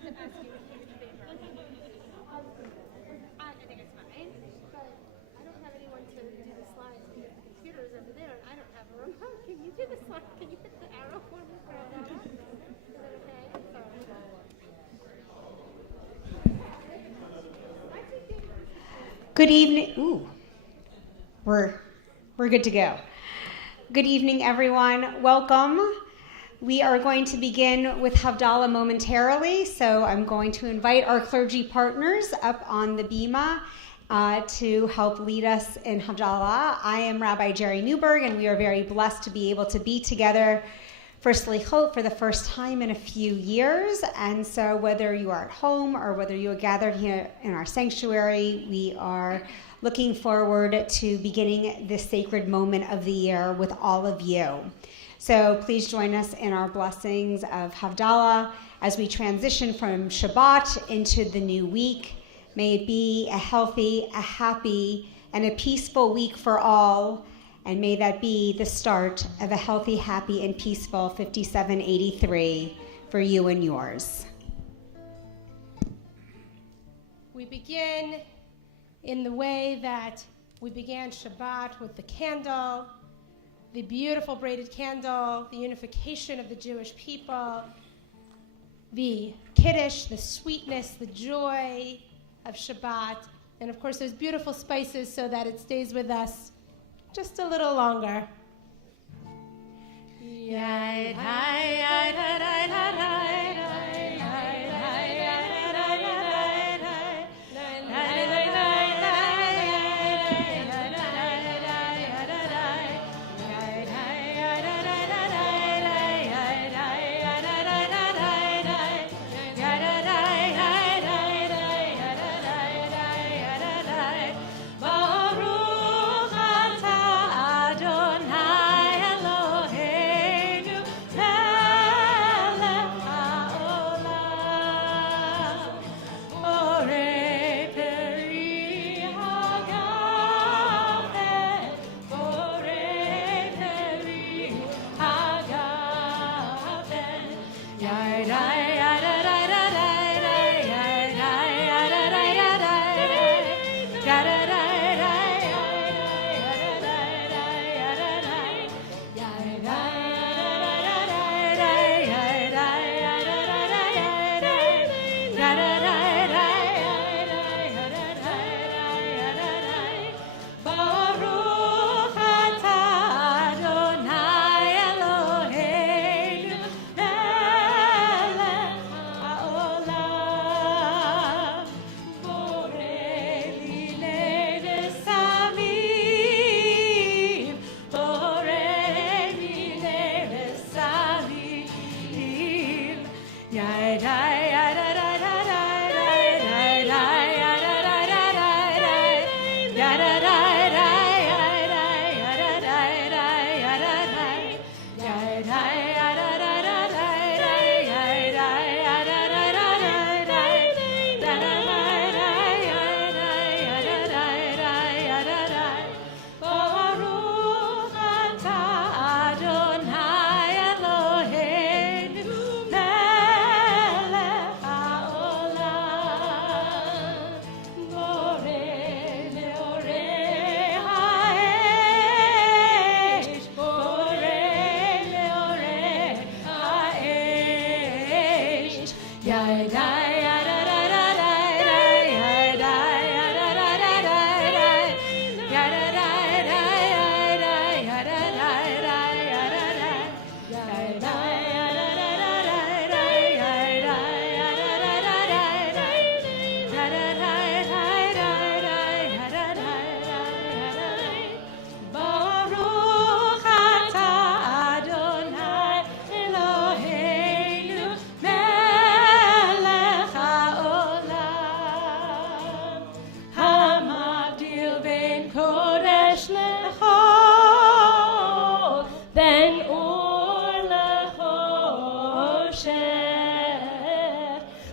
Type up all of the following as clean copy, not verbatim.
I think it's fine, but I don't have anyone to do the slides because the computer is over there and I don't have a remote. Can you do the slide? Can you hit the arrow for me for that one? Is that okay? Sorry. Good evening. Ooh, we're good to go. Good evening, everyone. Welcome. We are going to begin with Havdalah momentarily, so I'm going to invite our clergy partners up on the bima to help lead us in Havdalah. I am Rabbi Jerry Newberg, and we are very blessed to be able to be together for Slichot for the first time in a few years. And so whether you are at home or whether you are gathered here in our sanctuary, we are looking forward to beginning this sacred moment of the year with all of you. So please join us in our blessings of Havdalah as we transition from Shabbat into the new week. May it be a healthy, a happy, and a peaceful week for all. And may that be the start of a healthy, happy, and peaceful 5783 for you and yours. We begin in the way that we began Shabbat with the candle, the beautiful braided candle, the unification of the Jewish people, the Kiddush, the sweetness, the joy of Shabbat, and of course those beautiful spices so that it stays with us just a little longer.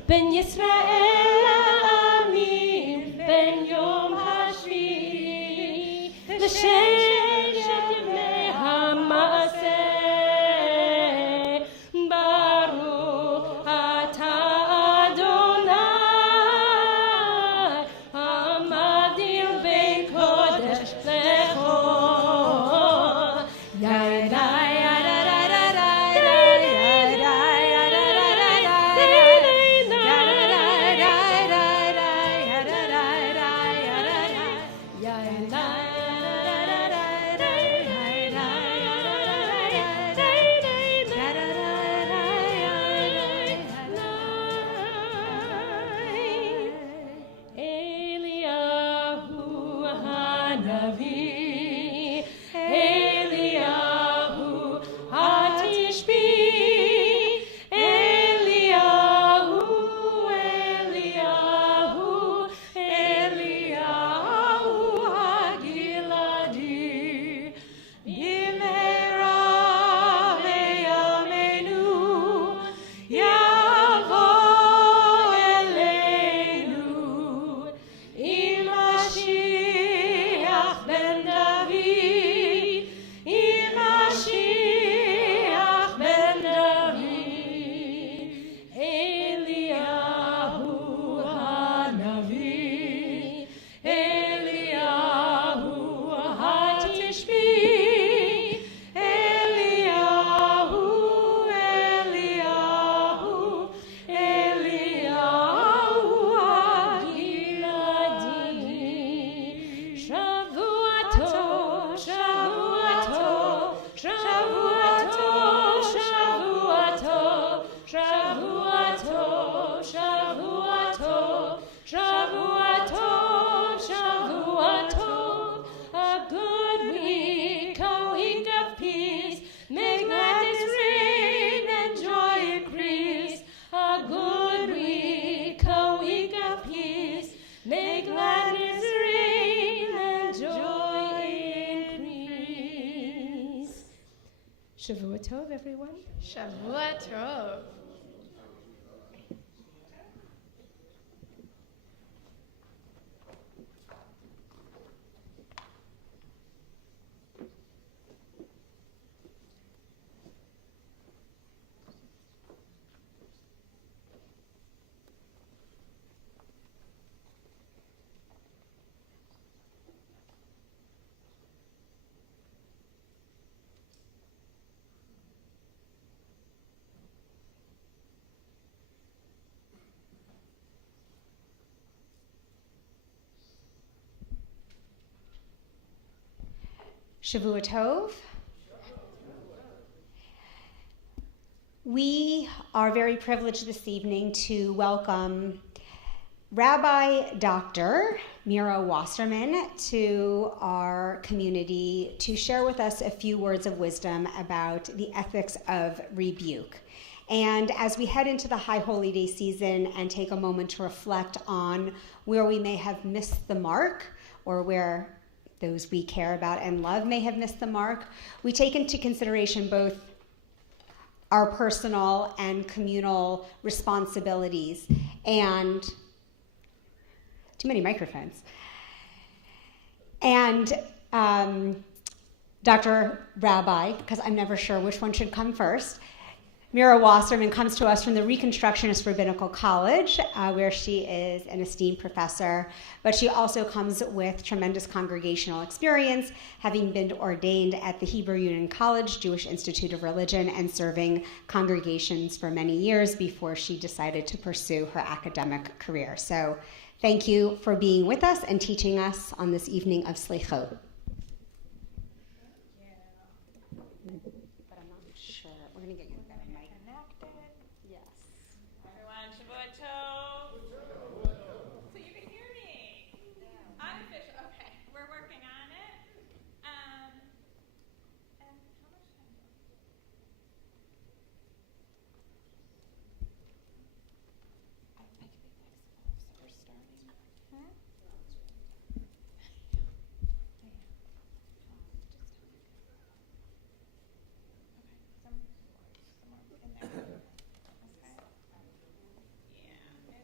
Ben Yisrael Amim, Ben Yom Hashvi, L'Shem Yemei HaMaaseh, Baruch Atah Shavua Tov, everyone. Shavua Tov. Shavua Tov. We are very privileged this evening to welcome Rabbi Dr. Mira Wasserman to our community to share with us a few words of wisdom about the ethics of rebuke. And as we head into the High Holy Day season and take a moment to reflect on where we may have missed the mark, or where those we care about and love may have missed the mark, we take into consideration both our personal and communal responsibilities and too many microphones. And Dr. Rabbi, because I'm never sure which one should come first, Mira Wasserman comes to us from the Reconstructionist Rabbinical College, where she is an esteemed professor, but she also comes with tremendous congregational experience, having been ordained at the Hebrew Union College, Jewish Institute of Religion, and serving congregations for many years before she decided to pursue her academic career. So thank you for being with us and teaching us on this evening of Slichot. But I'm not sure. We're going to get you that mic. Yes. Everyone, Shavua Tov. So you can hear me. Unofficial. Okay, we're working on it. And how much time do we have? I can be flexible, so we're starting. Huh? Somewhere in there. Okay. Yeah, it's good.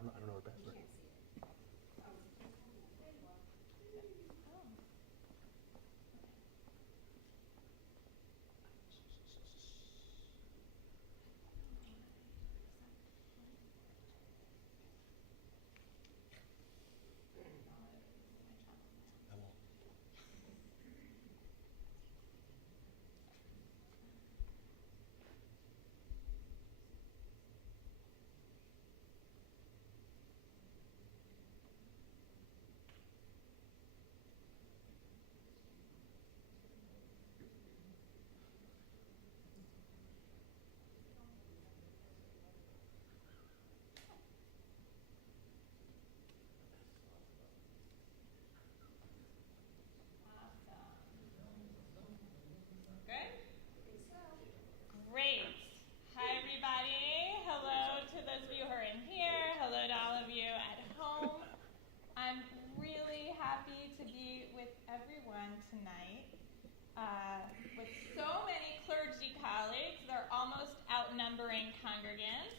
I don't know where Beth is. Good? Great. Hi, everybody. Hello to those of you who are in here. Hello to all of you at home. I'm really happy to be with everyone tonight. With so many clergy colleagues, they're almost outnumbering congregants,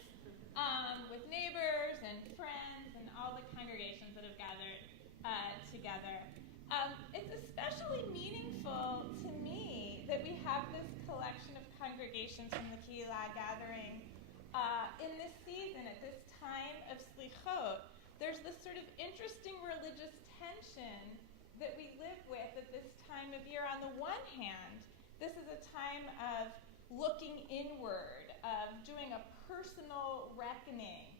with neighbors and friends and all the congregations that have gathered together. It's especially meaningful to me that we have this collection of congregations from the Kehillah gathering in this season, at this time of Slichot. There's this sort of interesting religious tension that we live with at this time of year. On the one hand, this is a time of looking inward, of doing a personal reckoning,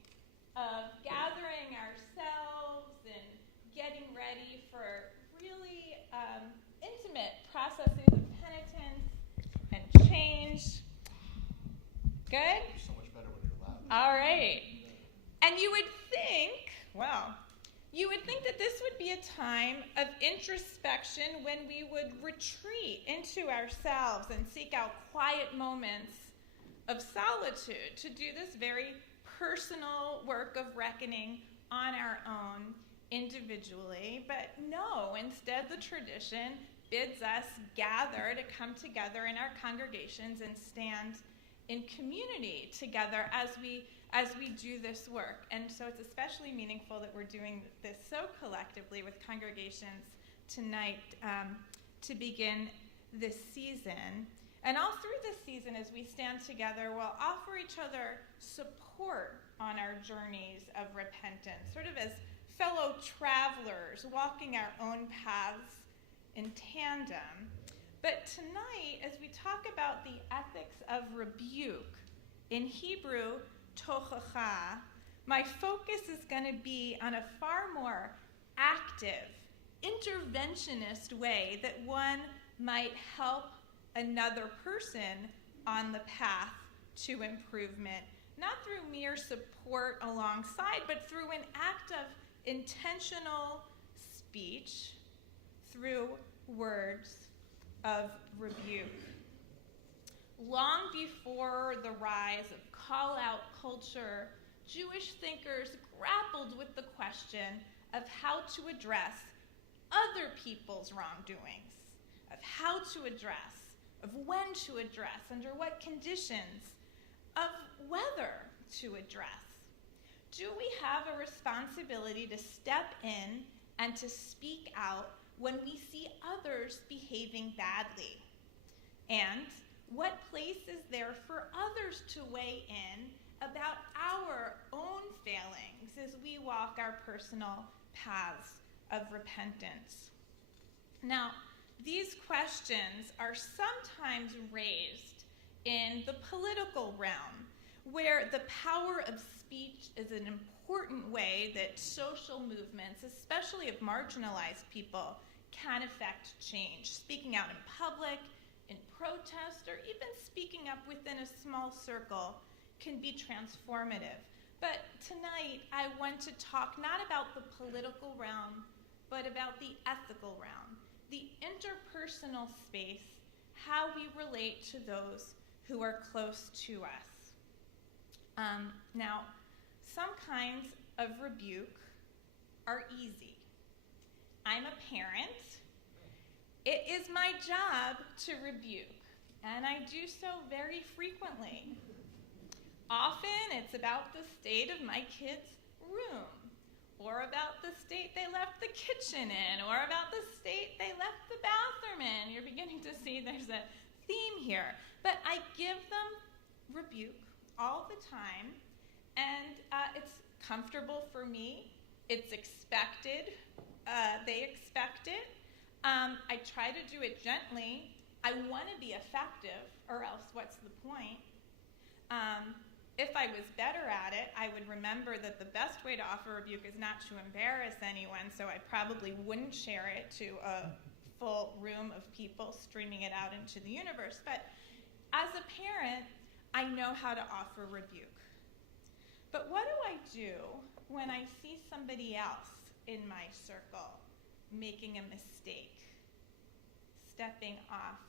of gathering ourselves and getting ready for Good? So much better when you're loud. All right. And you would think that this would be a time of introspection when we would retreat into ourselves and seek out quiet moments of solitude to do this very personal work of reckoning on our own individually. But no, instead the tradition bids us gather to come together in our congregations and stand in community together as we do this work. And so it's especially meaningful that we're doing this so collectively with congregations tonight to begin this season. And all through this season, as we stand together, we'll offer each other support on our journeys of repentance, sort of as fellow travelers walking our own paths in tandem. But tonight, as we talk about the ethics of rebuke, in Hebrew, tochacha, my focus is going to be on a far more active, interventionist way that one might help another person on the path to improvement, not through mere support alongside, but through an act of intentional speech, through words of rebuke. Long before the rise of call-out culture, Jewish thinkers grappled with the question of how to address other people's wrongdoings, of how to address, of when to address, under what conditions, of whether to address. Do we have a responsibility to step in and to speak out when we see others behaving badly? And what place is there for others to weigh in about our own failings as we walk our personal paths of repentance? Now, these questions are sometimes raised in the political realm, where the power of speech is an important way that social movements, especially of marginalized people, can affect change. Speaking out in public, in protest, or even speaking up within a small circle can be transformative. But tonight, I want to talk not about the political realm, but about the ethical realm, the interpersonal space, how we relate to those who are close to us. Now, some kinds of rebuke are easy. I'm a parent. It is my job to rebuke, and I do so very frequently. Often it's about the state of my kid's room, or about the state they left the kitchen in, or about the state they left the bathroom in. You're beginning to see there's a theme here. But I give them rebuke all the time, and it's comfortable for me. It's expected. They expect it. I try to do it gently. I want to be effective, or else what's the point? If I was better at it, I would remember that the best way to offer rebuke is not to embarrass anyone, so I probably wouldn't share it to a full room of people streaming it out into the universe. But as a parent, I know how to offer rebuke. But what do I do when I see somebody else in my circle making a mistake, stepping off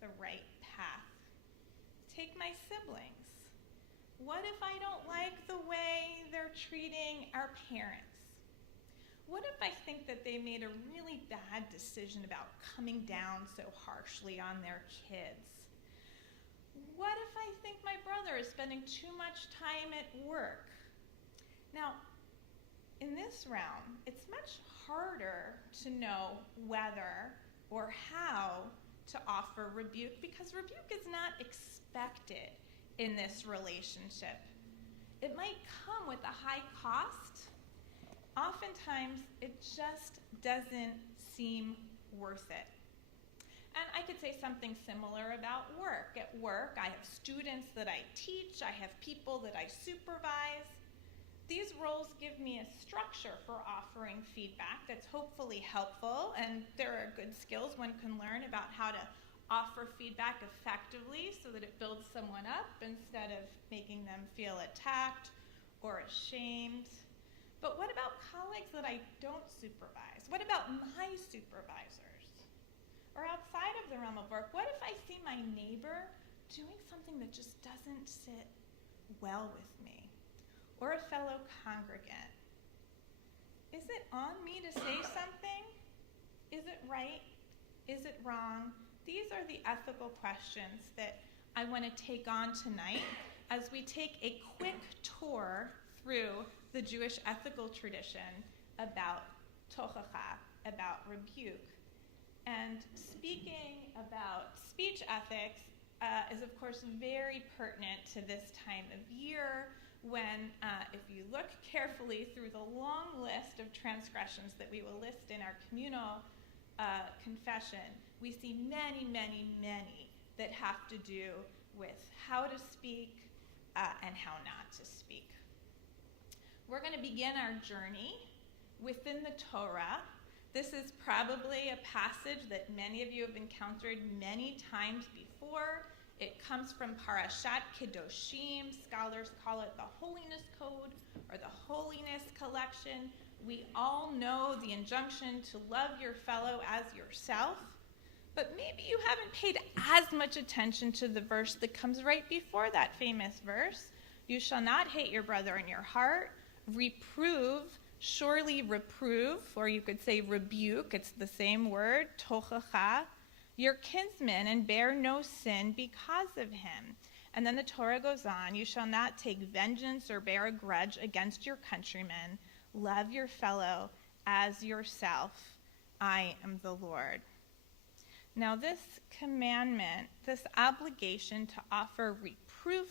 the right path? Take my siblings. What if I don't like the way they're treating our parents? What if I think that they made a really bad decision about coming down so harshly on their kids? What if I think my brother is spending too much time at work? Now, in this realm, it's much harder to know whether or how to offer rebuke, because rebuke is not expected in this relationship. It might come with a high cost. Oftentimes, it just doesn't seem worth it. And I could say something similar about work. At work, I have students that I teach, I have people that I supervise. These roles give me a structure for offering feedback that's hopefully helpful, and there are good skills one can learn about how to offer feedback effectively so that it builds someone up instead of making them feel attacked or ashamed. But what about colleagues that I don't supervise? What about my supervisors? Or outside of the realm of work, what if I see my neighbor doing something that just doesn't sit well with me? Or a fellow congregant? Is it on me to say something? Is it right? Is it wrong? These are the ethical questions that I want to take on tonight as we take a quick tour through the Jewish ethical tradition about tochacha, about rebuke. And speaking about speech ethics is, of course, very pertinent to this time of year when, if you look carefully through the long list of transgressions that we will list in our communal confession, we see many, many, many that have to do with how to speak and how not to speak. We're going to begin our journey within the Torah. This is probably a passage that many of you have encountered many times before. It comes from Parashat Kedoshim. Scholars call it the Holiness Code or the Holiness Collection. We all know the injunction to love your fellow as yourself, but maybe you haven't paid as much attention to the verse that comes right before that famous verse. You shall not hate your brother in your heart. Reprove, surely reprove, or you could say rebuke, it's the same word, tochacha, your kinsman, and bear no sin because of him. And then the Torah goes on, you shall not take vengeance or bear a grudge against your countrymen. Love your fellow as yourself. I am the Lord. Now this commandment, this obligation to offer reproof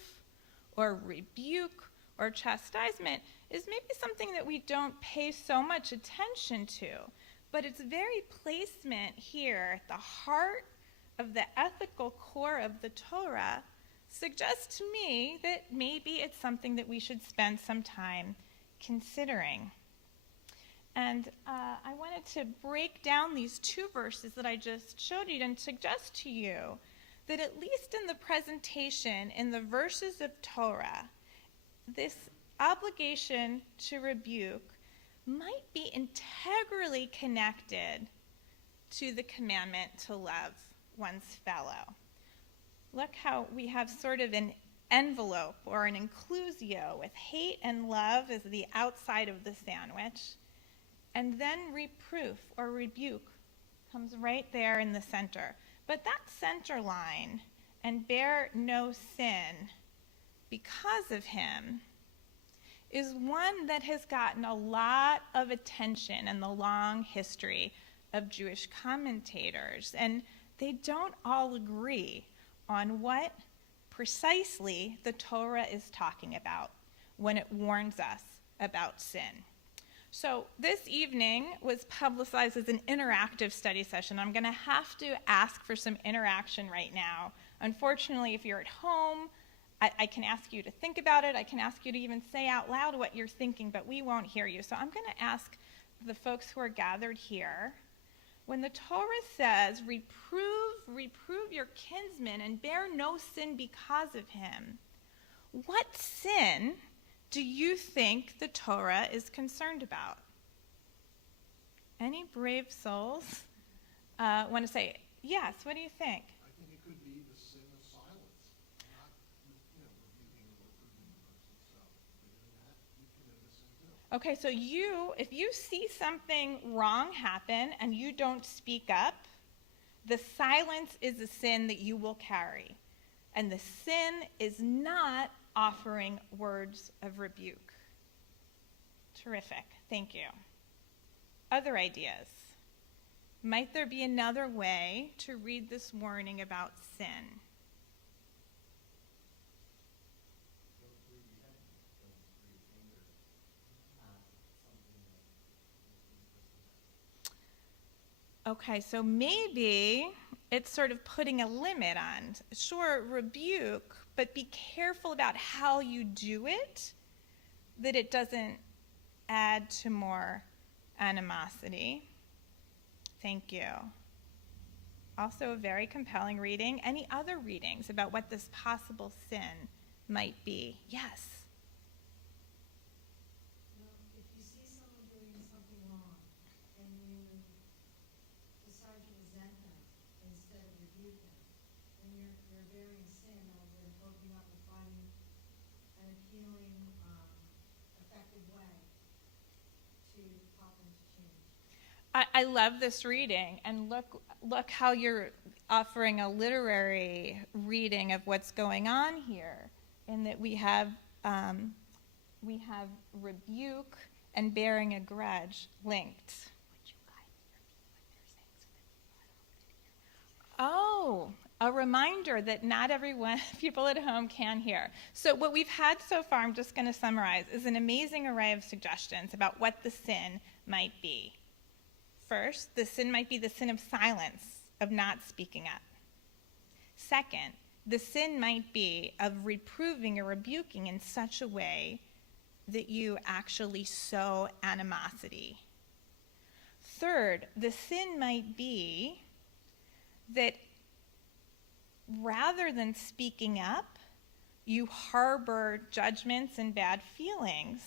or rebuke or chastisement is maybe something that we don't pay so much attention to, but its very placement here at the heart of the ethical core of the Torah suggests to me that maybe it's something that we should spend some time considering. And I wanted to break down these two verses that I just showed you and suggest to you that at least in the presentation, in the verses of Torah, this obligation to rebuke might be integrally connected to the commandment to love one's fellow. Look how we have sort of an envelope or an inclusio with hate and love as the outside of the sandwich, and then reproof or rebuke comes right there in the center. But that center line, and bear no sin because of him, is one that has gotten a lot of attention in the long history of Jewish commentators. And they don't all agree on what precisely the Torah is talking about when it warns us about sin. So this evening was publicized as an interactive study session. I'm going to have to ask for some interaction right now. Unfortunately, if you're at home, I can ask you to think about it. I can ask you to even say out loud what you're thinking, but we won't hear you. So I'm going to ask the folks who are gathered here, when the Torah says, reprove your kinsman and bear no sin because of him, what sin do you think the Torah is concerned about? Any brave souls want to say, yes, what do you think? I think it could be the sin of silence, not rebuking or reproving the person. So, within that, you commit a sin too. Okay, so if you see something wrong happen and you don't speak up, the silence is a sin that you will carry. And the sin is not offering words of rebuke. Terrific, thank you. Other ideas? Might there be another way to read this warning about sin? Okay, so maybe it's sort of putting a limit on. Sure, rebuke, but be careful about how you do it, that it doesn't add to more animosity. Thank you. Also a very compelling reading. Any other readings about what this possible sin might be? Yes. Well, if you see someone doing something wrong and you decide to resent them instead of rebuke them, then you're bearing sin over and opening up and finding an appealing, effective way to help them to change. I love this reading, and look how you're offering a literary reading of what's going on here, in that we have rebuke and bearing a grudge linked. Oh, a reminder that not everyone, people at home, can hear. So what we've had so far, I'm just going to summarize, is an amazing array of suggestions about what the sin might be. First, the sin might be the sin of silence, of not speaking up. Second, the sin might be of reproving or rebuking in such a way that you actually sow animosity. Third, the sin might be that rather than speaking up, you harbor judgments and bad feelings,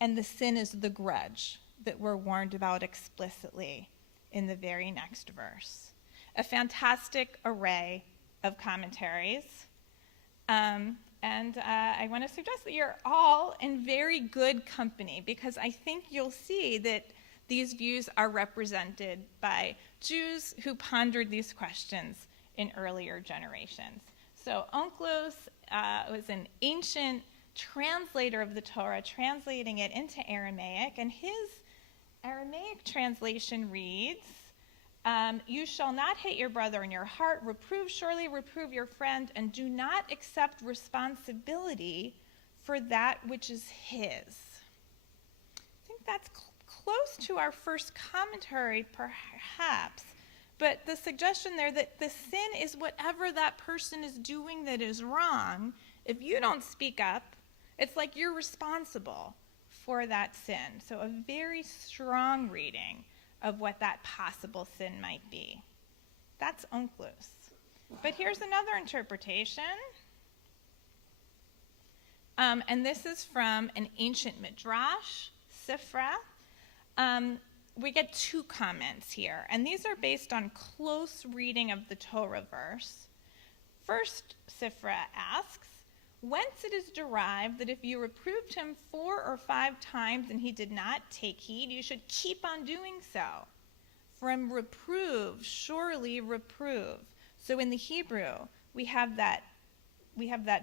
and the sin is the grudge that we're warned about explicitly in the very next verse. A fantastic array of commentaries. And I want to suggest that you're all in very good company, because I think you'll see that these views are represented by Jews who pondered these questions in earlier generations. So Onkelos was an ancient translator of the Torah, translating it into Aramaic, and his Aramaic translation reads, you shall not hate your brother in your heart, surely reprove your friend, and do not accept responsibility for that which is his. I think that's close to our first commentary, perhaps, but the suggestion there that the sin is whatever that person is doing that is wrong. If you don't speak up, it's like you're responsible for that sin. So a very strong reading of what that possible sin might be. That's Onkelos. But here's another interpretation. And this is from an ancient midrash, Sifra. We get two comments here, and these are based on close reading of the Torah verse. First, Sifra asks, whence it is derived that if you reproved him 4 or 5 times and he did not take heed, you should keep on doing so. From reprove, surely reprove. So in the Hebrew, we have that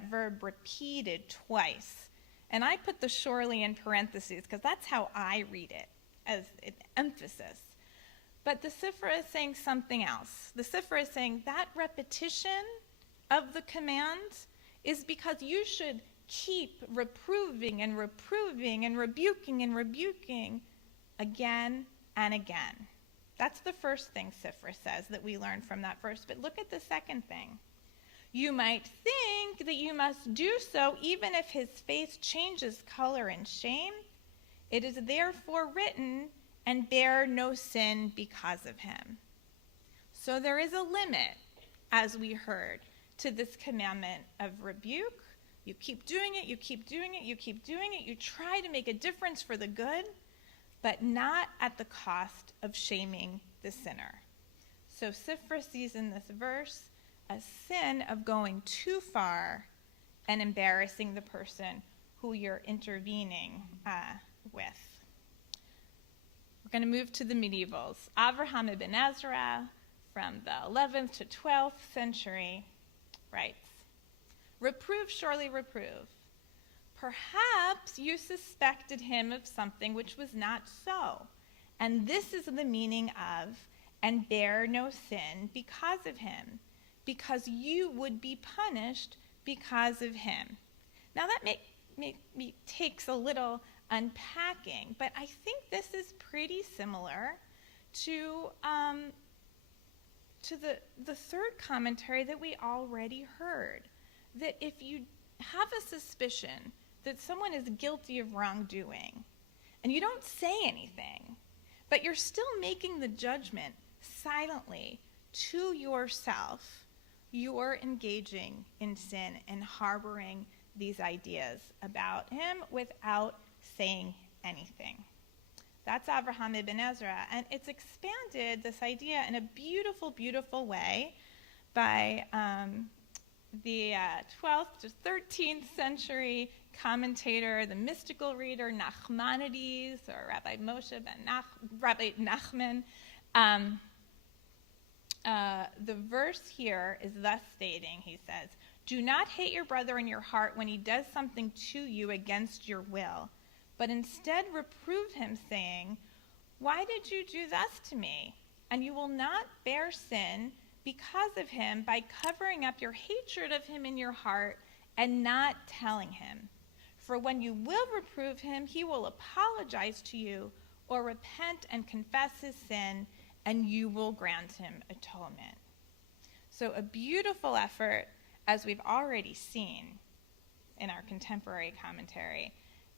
verb repeated twice. And I put the surely in parentheses because that's how I read it, as an emphasis. But the Sifra is saying something else. The Sifra is saying that repetition of the command is because you should keep reproving and reproving and rebuking again and again. That's the first thing Sifra says that we learn from that verse. But look at the second thing. You might think that you must do so even if his face changes color in shame. It is therefore written, and bear no sin because of him. So there is a limit, as we heard, to this commandment of rebuke. You keep doing it, you keep doing it, you keep doing it. You try to make a difference for the good, but not at the cost of shaming the sinner. So Sifra sees in this verse a sin of going too far and embarrassing the person who you're intervening with. We're going to move to the medievals. Avraham ibn Ezra, from the 11th to 12th century, writes, reprove, surely reprove. Perhaps you suspected him of something which was not so. And this is the meaning of, and bear no sin because of him, because you would be punished because of him. Now that takes a little unpacking, but I think this is pretty similar to the third commentary that we already heard, that if you have a suspicion that someone is guilty of wrongdoing, and you don't say anything, but you're still making the judgment silently, to yourself, you're engaging in sin and harboring these ideas about him without saying anything. That's Avraham ibn Ezra, and it's expanded, this idea, in a beautiful, beautiful way by the 12th to 13th century commentator, the mystical reader Nachmanides, or Rabbi Moshe ben Rabbi Nachman. The verse here is thus stating, he says, "Do not hate your brother in your heart when he does something to you against your will, but instead reprove him, saying, 'Why did you do thus to me?' And you will not bear sin because of him by covering up your hatred of him in your heart and not telling him. For when you will reprove him, he will apologize to you or repent and confess his sin, and you will grant him atonement." So a beautiful effort, as we've already seen in our contemporary commentary,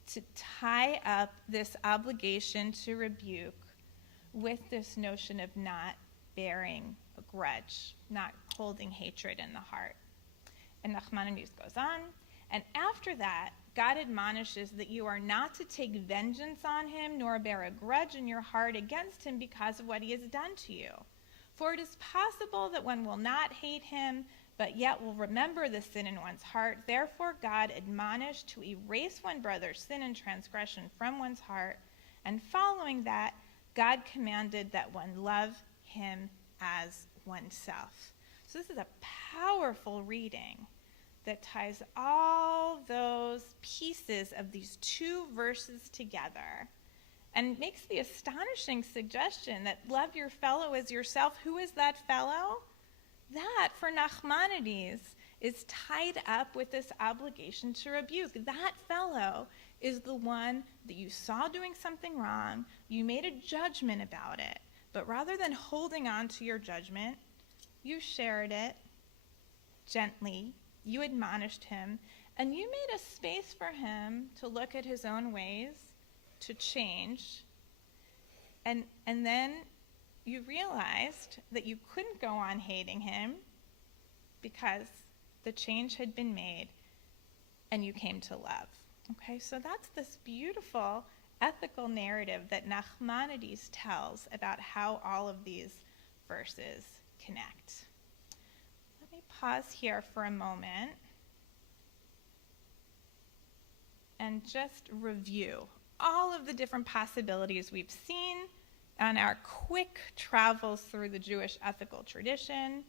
to tie up this obligation to rebuke with this notion of not bearing a grudge, not holding hatred in the heart. And Nachmanides goes on, and after that, God admonishes that you are not to take vengeance on him, nor bear a grudge in your heart against him because of what he has done to you. For it is possible that one will not hate him, but yet will remember the sin in one's heart. Therefore God admonished to erase one brother's sin and transgression from one's heart, and following that, God commanded that one love him as oneself. So this is a powerful reading that ties all those pieces of these two verses together and makes the astonishing suggestion that love your fellow as yourself. Who is that fellow? That, for Nachmanides, is tied up with this obligation to rebuke. That fellow is the one that you saw doing something wrong, you made a judgment about it, but rather than holding on to your judgment, you shared it gently, you admonished him, and you made a space for him to look at his own ways, to change, and then you realized that you couldn't go on hating him because the change had been made and you came to love. Okay, so that's this beautiful ethical narrative that Nachmanides tells about how all of these verses connect. Let me pause here for a moment and just review all of the different possibilities we've seen on our quick travels through the Jewish ethical tradition.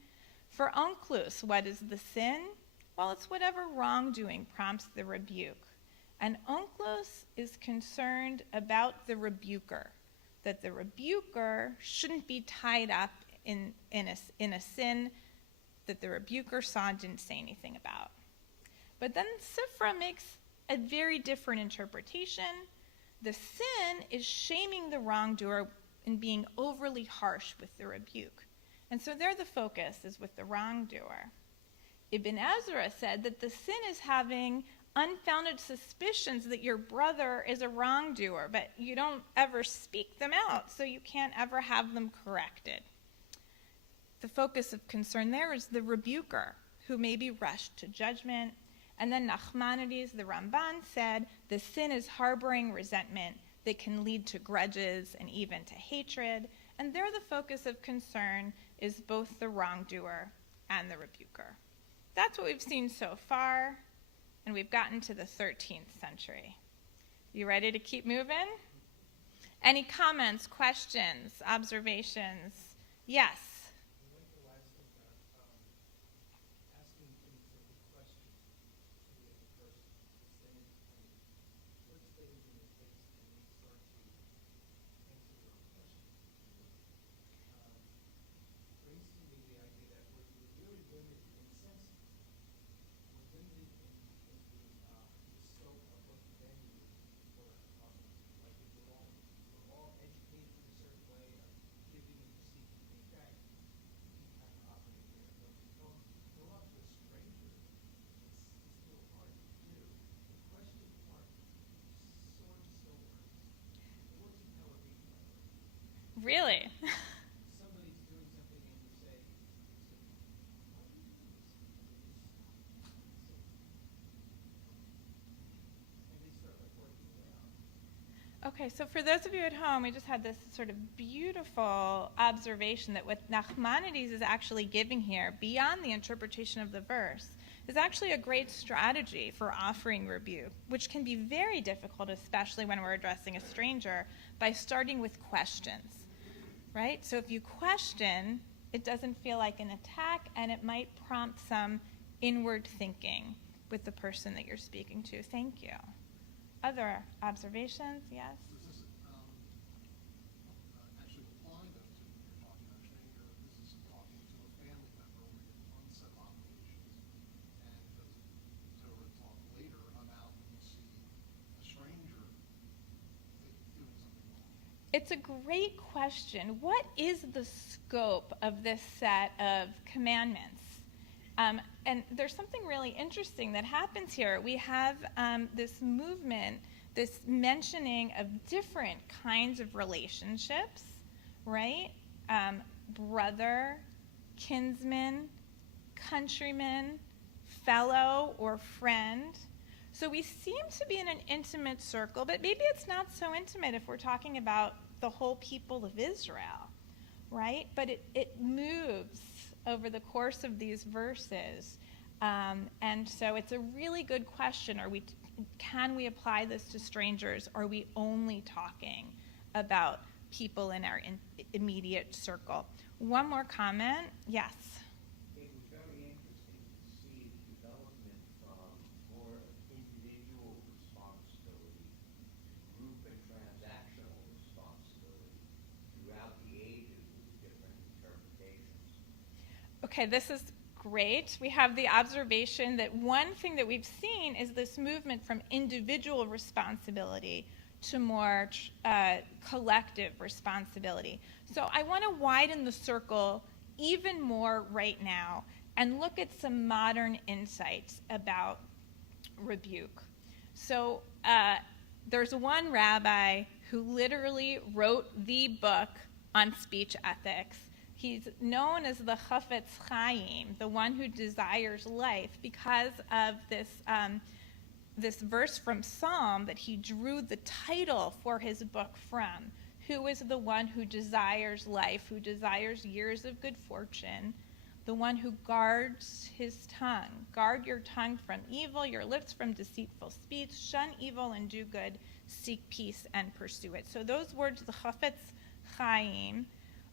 For Onkelos, what is the sin? Well, it's whatever wrongdoing prompts the rebuke. And Onkelos is concerned about the rebuker, that the rebuker shouldn't be tied up in a sin that the rebuker saw and didn't say anything about. But then Sifra makes a very different interpretation. The sin is shaming the wrongdoer and being overly harsh with the rebuke. And so there the focus is with the wrongdoer. Ibn Ezra said that the sin is having unfounded suspicions that your brother is a wrongdoer, but you don't ever speak them out, so you can't ever have them corrected. The focus of concern there is the rebuker, who may be rushed to judgment. And then Nachmanides, the Ramban, said the sin is harboring resentment that can lead to grudges and even to hatred. And there the focus of concern is both the wrongdoer and the rebuker. That's what we've seen so far, and we've gotten to the 13th century. You ready to keep moving? Any comments, questions, observations? Yes. Really? Somebody's doing something and you say, Okay, so for those of you at home, we just had this sort of beautiful observation that what Nachmanides is actually giving here, beyond the interpretation of the verse, is actually a great strategy for offering rebuke, which can be very difficult, especially when we're addressing a stranger, by starting with questions, right? So if you question, it doesn't feel like an attack, and it might prompt some inward thinking with the person that you're speaking to. Thank you. Other observations? Yes? This is actually applying them to when you're talking to a stranger. This is talking to a family member where you have one set of obligations. And so we're going to talk later about when you see a stranger doing something wrong. It's a great question. What is the scope of this set of commandments? And there's something really interesting that happens here. We have this movement, this mentioning of different kinds of relationships, right? Brother, kinsman, countryman, fellow, or friend. So we seem to be in an intimate circle, but maybe it's not so intimate if we're talking about the whole people of Israel, right? But it moves over the course of these verses. And so it's a really good question. Can we apply this to strangers? Or are we only talking about people in our immediate circle? One more comment. Yes? It was very interesting to see the development from more individual responsibility to group and transactional responsibility throughout the ages with different interpretations. Okay, this is great. We have the observation that one thing that we've seen is this movement from individual responsibility to more collective responsibility. So I want to widen the circle even more right now and look at some modern insights about rebuke. So there's one rabbi who literally wrote the book on speech ethics. He's known as the Chafetz Chaim, the one who desires life, because of this verse from Psalm that he drew the title for his book from. Who is the one who desires life, who desires years of good fortune, the one who guards his tongue. Guard your tongue from evil, your lips from deceitful speech. Shun evil and do good. Seek peace and pursue it. So those words, the Chafetz Chaim,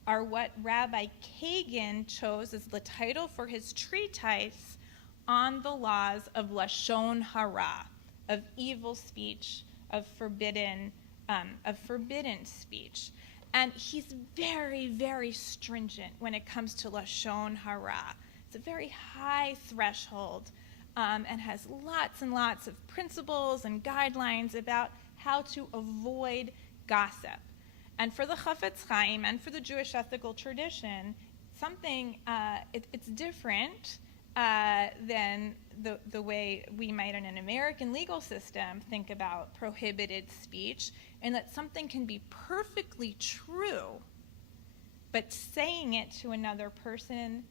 are what Rabbi Kagan chose as the title for his treatise on the laws of Lashon Hara, of evil speech, of forbidden speech. And he's very, very stringent when it comes to Lashon Hara. It's a very high threshold and has lots and lots of principles and guidelines about how to avoid gossip. And for the Chafetz Chaim and for the Jewish ethical tradition, it's different than the way we might in an American legal system think about prohibited speech, and that something can be perfectly true, but saying it to another person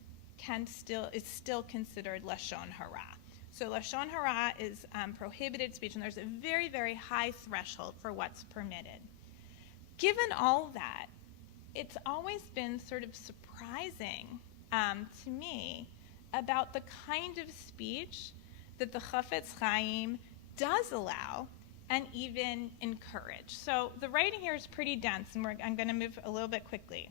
is still considered Lashon Hara. So Lashon Hara is prohibited speech, and there's a very, very high threshold for what's permitted. Given all that, it's always been sort of surprising to me about the kind of speech that the Chafetz Chaim does allow and even encourage. So the writing here is pretty dense, and I'm going to move a little bit quickly.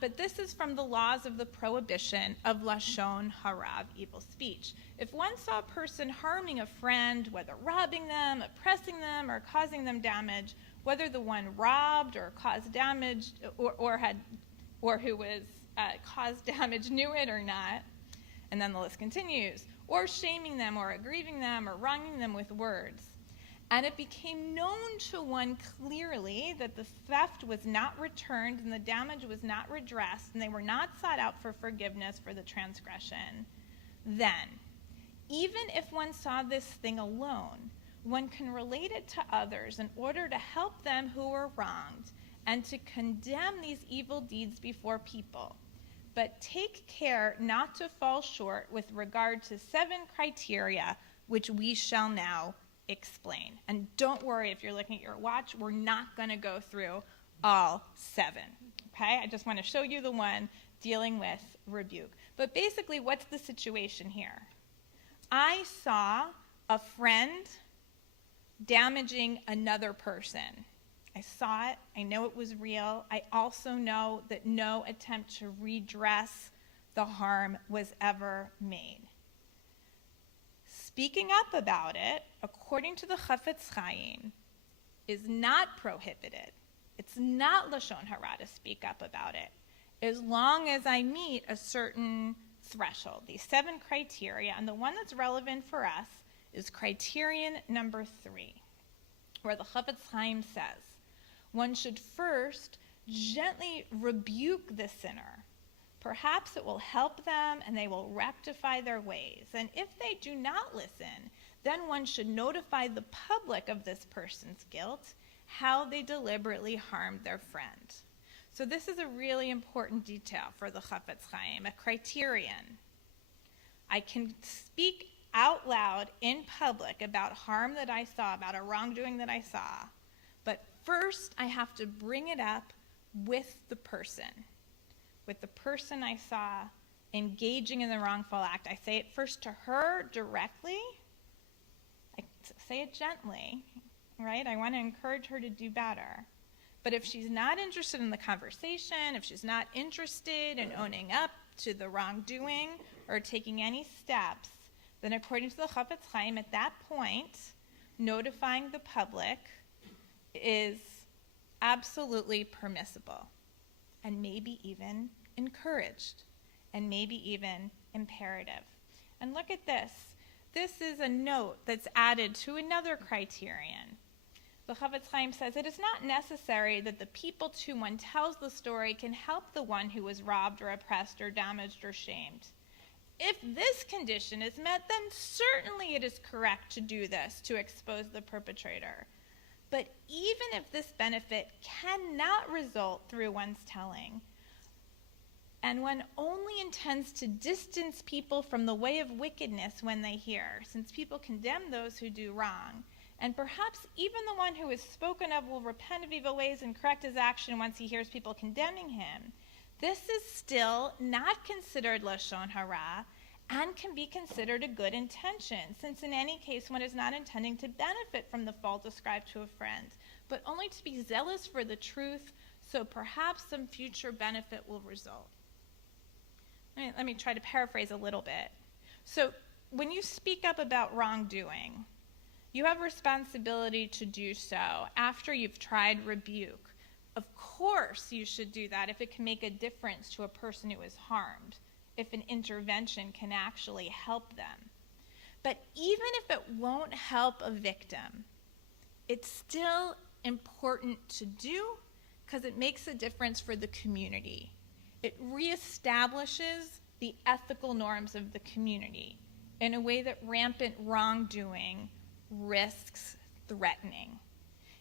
But this is from the laws of the prohibition of Lashon Hara, of evil speech. If one saw a person harming a friend, whether robbing them, oppressing them, or causing them damage, whether the one robbed or caused damage or who was caused damage knew it or not, and then the list continues, or shaming them or aggrieving them or wronging them with words, and it became known to one clearly that the theft was not returned and the damage was not redressed and they were not sought out for forgiveness for the transgression, then, even if one saw this thing alone, one can relate it to others in order to help them who were wronged and to condemn these evil deeds before people. But take care not to fall short with regard to 7 criteria, which we shall now explain. And don't worry if you're looking at your watch, we're not going to go through all 7. Okay? I just want to show you the one dealing with rebuke. But basically, what's the situation here? I saw a friend damaging another person. I saw it. I know it was real. I also know that no attempt to redress the harm was ever made. Speaking up about it, according to the Chafetz Chaim, is not prohibited. It's not Lashon Hara to speak up about it, as long as I meet a certain threshold, these 7 criteria, and the one that's relevant for us is criterion number 3, where the Chafetz Chaim says, one should first gently rebuke the sinner. Perhaps it will help them and they will rectify their ways. And if they do not listen, then one should notify the public of this person's guilt, how they deliberately harmed their friend. So this is a really important detail for the Chafetz Chaim, a criterion. I can speak out loud in public about harm that I saw, about a wrongdoing that I saw, but first I have to bring it up with the person I saw engaging in the wrongful act. I say it first to her directly. I say it gently, right? I want to encourage her to do better. But if she's not interested in the conversation, if she's not interested in owning up to the wrongdoing or taking any steps, then according to the Chafetz Chaim, at that point, notifying the public is absolutely permissible and maybe even encouraged and maybe even imperative. And look at this. This is a note that's added to another criterion. The Chafetz Chaim says, it is not necessary that the people to whom one tells the story can help the one who was robbed or oppressed or damaged or shamed. If this condition is met, then certainly it is correct to do this, to expose the perpetrator. But even if this benefit cannot result through one's telling, and one only intends to distance people from the way of wickedness when they hear, since people condemn those who do wrong, and perhaps even the one who is spoken of will repent of evil ways and correct his action once he hears people condemning him, this is still not considered Lashon Hara and can be considered a good intention, since in any case one is not intending to benefit from the fault ascribed to a friend, but only to be zealous for the truth, so perhaps some future benefit will result. Let me try to paraphrase a little bit. So when you speak up about wrongdoing, you have responsibility to do so after you've tried rebuke. Of course you should do that if it can make a difference to a person who is harmed, if an intervention can actually help them. But even if it won't help a victim, it's still important to do because it makes a difference for the community. It reestablishes the ethical norms of the community in a way that rampant wrongdoing risks threatening.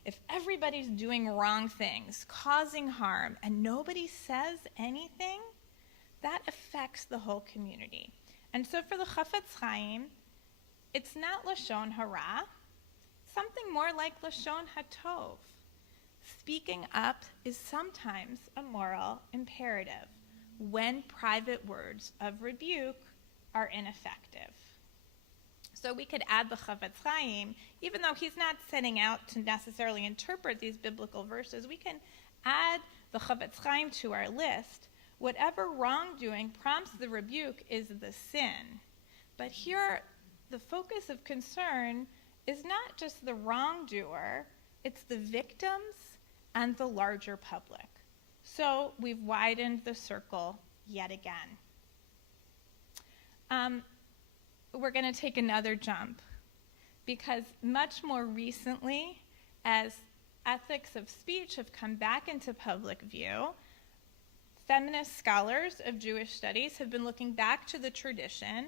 If everybody's doing wrong things, causing harm, and nobody says anything, that affects the whole community. And so for the Chafetz Chaim, it's not Lashon Hara, something more like Lashon HaTov. Speaking up is sometimes a moral imperative when private words of rebuke are ineffective. So we could add the Chafetz Chaim, even though he's not setting out to necessarily interpret these biblical verses, we can add the Chafetz Chaim to our list. Whatever wrongdoing prompts the rebuke is the sin. But here, the focus of concern is not just the wrongdoer, it's the victims and the larger public. So we've widened the circle yet again. We're going to take another jump because much more recently, as ethics of speech have come back into public view, feminist scholars of Jewish studies have been looking back to the tradition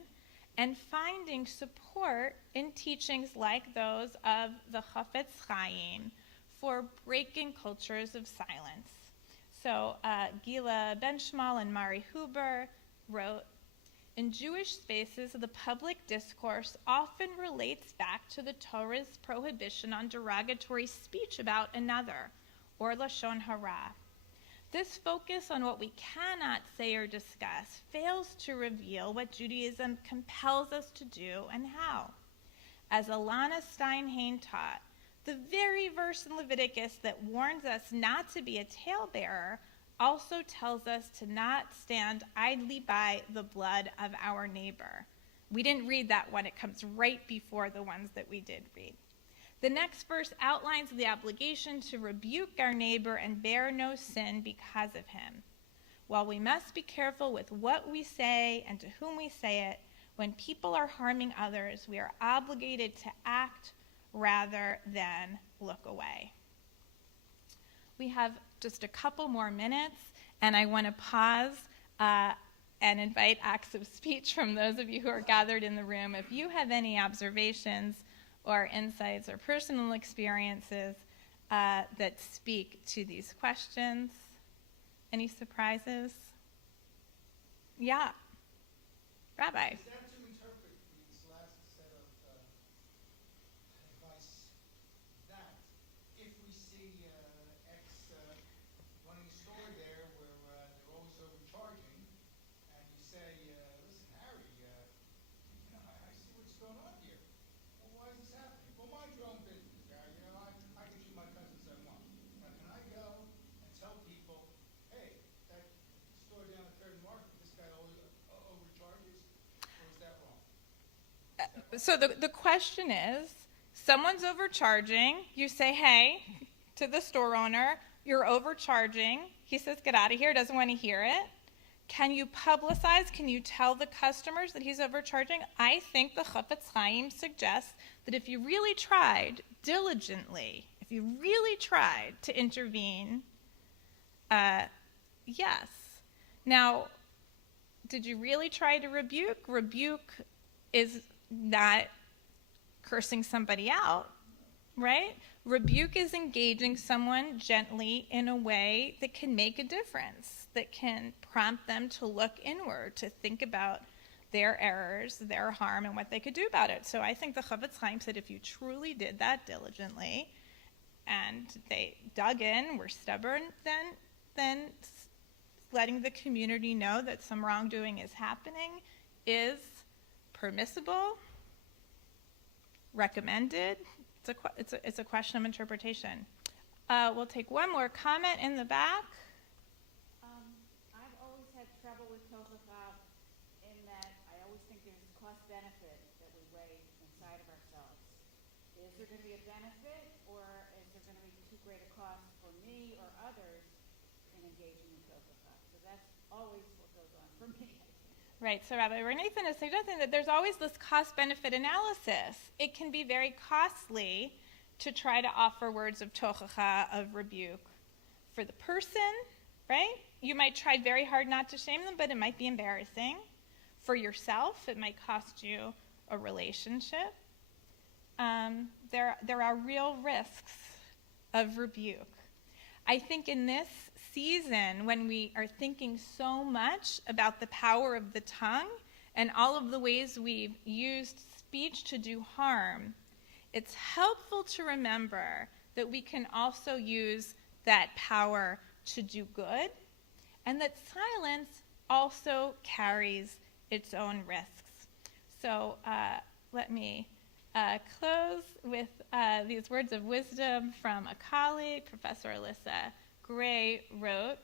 and finding support in teachings like those of the Chafetz Chaim for breaking cultures of silence. So Gila Benchmal and Mari Huber wrote, In Jewish spaces, the public discourse often relates back to the Torah's prohibition on derogatory speech about another, or lashon hara. This focus on what we cannot say or discuss fails to reveal what Judaism compels us to do and how. As Alana Steinhain taught, the very verse in Leviticus that warns us not to be a talebearer also tells us to not stand idly by the blood of our neighbor. We didn't read that one. It comes right before the ones that we did read. The next verse outlines the obligation to rebuke our neighbor and bear no sin because of him. While we must be careful with what we say and to whom we say it, when people are harming others, we are obligated to act rather than look away. We have just a couple more minutes, and I want to pause and invite acts of speech from those of you who are gathered in the room. If you have any observations or insights or personal experiences that speak to these questions. Any surprises? Yeah. Rabbi. Is that to interpret this last set of advice that if we see X running a store there where they're always overcharging, and you say, listen, Harry, I see what's going on here. Well, why is this happening? Well, mind your own business, Harry. I can shoot my cousins I want. Now, can I go and tell people, hey, that store down at Third Market, this guy always overcharges? Or is that wrong? So the question is, someone's overcharging. You say, hey, to the store owner, you're overcharging. He says, get out of here, doesn't want to hear it. Can you publicize, can you tell the customers that he's overcharging? I think the Chafetz Chaim suggests that if you really tried diligently, if you really tried to intervene, yes. Now, did you really try to rebuke? Rebuke is not cursing somebody out, right? Rebuke is engaging someone gently in a way that can make a difference, that can prompt them to look inward, to think about their errors, their harm, and what they could do about it. So I think the Chafetz Chaim said if you truly did that diligently and they dug in, were stubborn, then letting the community know that some wrongdoing is happening is permissible, recommended. It's a question of interpretation. We'll take one more comment in the back. I've always had trouble with tochacha in that I always think there's cost-benefit that we weigh inside of ourselves. Is there going to be a benefit, or is there going to be too great a cost for me or others in engaging in tochacha? So that's always what goes on for me. Right, so Rabbi Nathan is suggesting that there's always this cost-benefit analysis. It can be very costly to try to offer words of tochacha, of rebuke, for the person, right? You might try very hard not to shame them, but it might be embarrassing. For yourself, it might cost you a relationship. There are real risks of rebuke. I think in this season, when we are thinking so much about the power of the tongue and all of the ways we've used speech to do harm, it's helpful to remember that we can also use that power to do good, and that silence also carries its own risks. So let me close with these words of wisdom from a colleague. Professor Alyssa Gray wrote,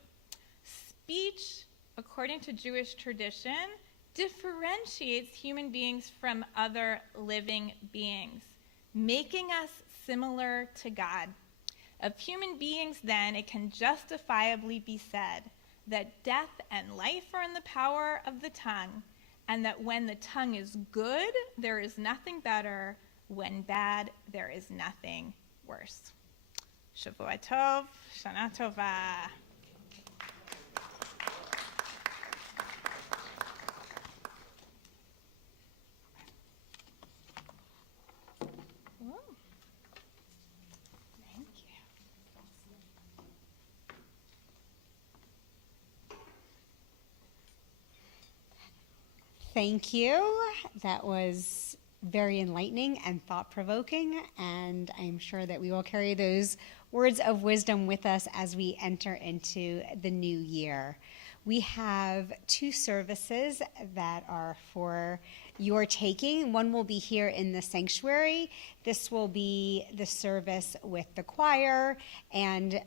"Speech, according to Jewish tradition, differentiates human beings from other living beings, making us similar to God. Of human beings, then, it can justifiably be said that death and life are in the power of the tongue, and that when the tongue is good, there is nothing better. When bad, there is nothing worse." Shavua Tov, Shana Tova. Thank you. Thank you. That was very enlightening and thought-provoking, and I'm sure that we will carry those words of wisdom with us as we enter into the new year. We have 2 services that are for your taking. One will be here in the sanctuary. This will be the service with the choir and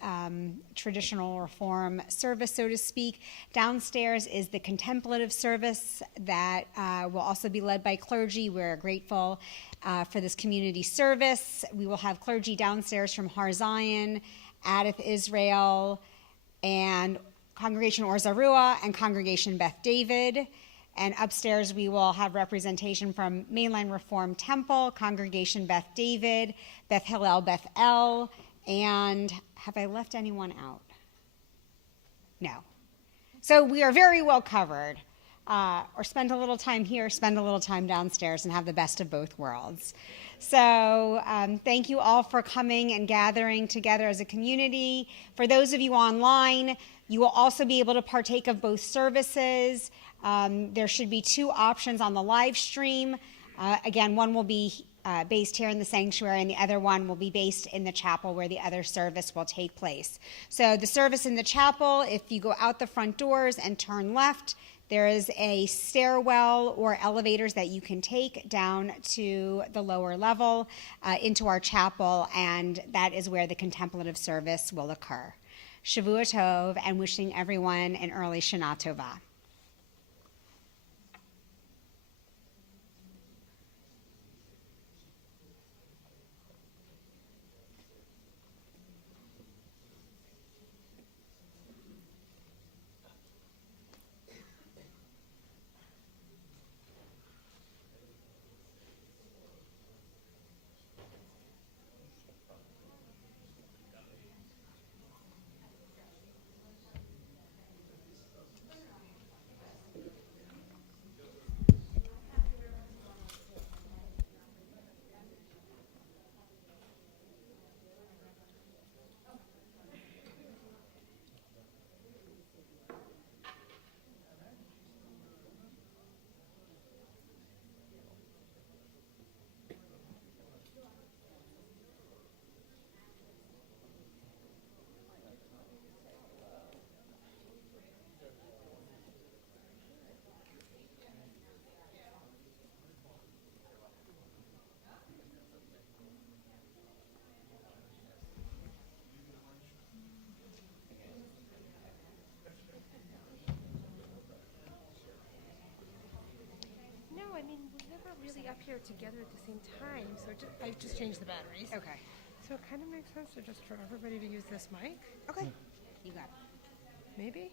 traditional reform service, so to speak. Downstairs is the contemplative service that will also be led by clergy. We're grateful for this community service. We will have clergy downstairs from Har Zion, Adath Israel, and Congregation Or Zarua and Congregation Beth David. And upstairs we will have representation from Mainline Reform Temple, Congregation Beth David, Beth Hillel, Beth El, and have I left anyone out? No. So we are very well covered. Or spend a little time here, spend a little time downstairs, and have the best of both worlds. So thank you all for coming and gathering together as a community. For those of you online, you will also be able to partake of both services. There should be 2 options on the live stream. Again, one will be based here in the sanctuary, and the other one will be based in the chapel where the other service will take place. So the service in the chapel, if you go out the front doors and turn left, there is a stairwell or elevators that you can take down to the lower level into our chapel, and that is where the contemplative service will occur. Shavua Tov, and wishing everyone an early Shana Tova. No, I mean, we're never really up here together at the same time, so I just changed the batteries. Okay. So it kind of makes sense to just for everybody to use this mic, Okay. You got it. maybe?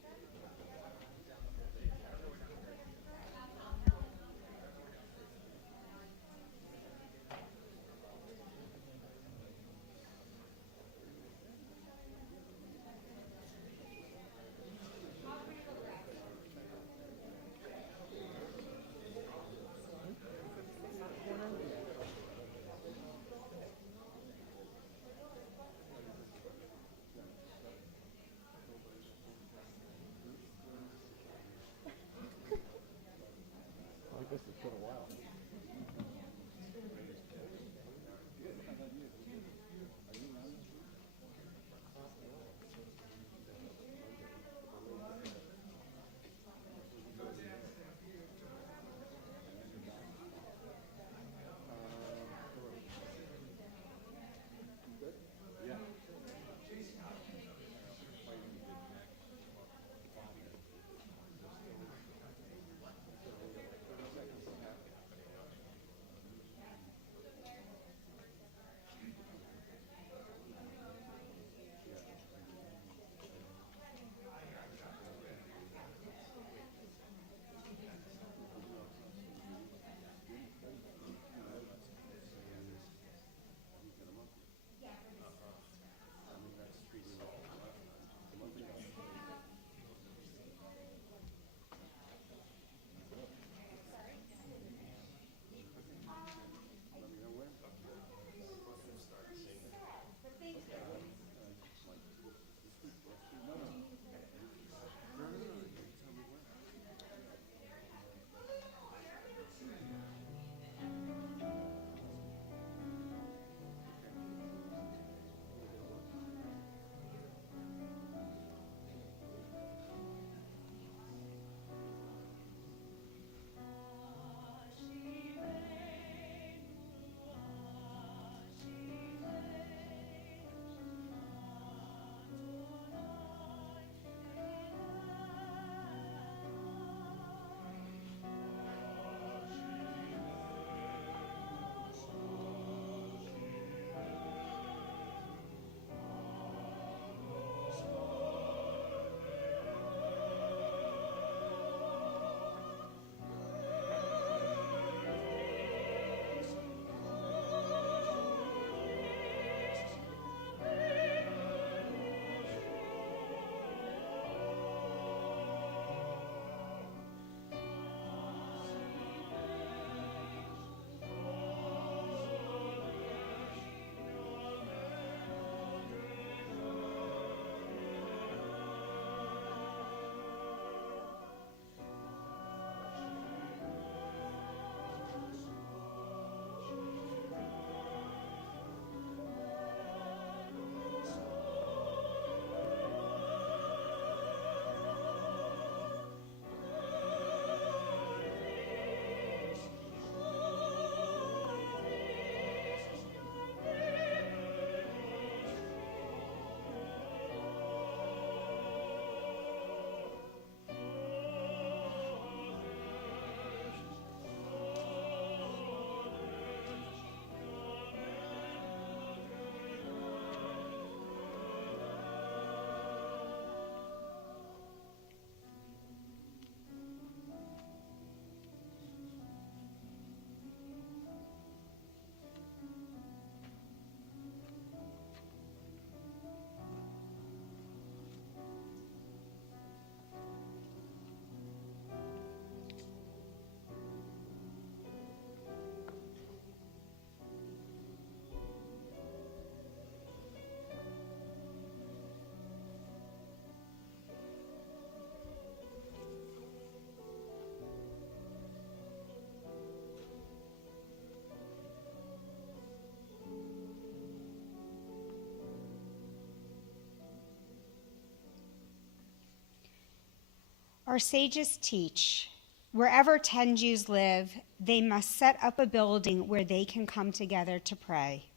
Our sages teach, wherever 10 Jews live, they must set up a building where they can come together to pray.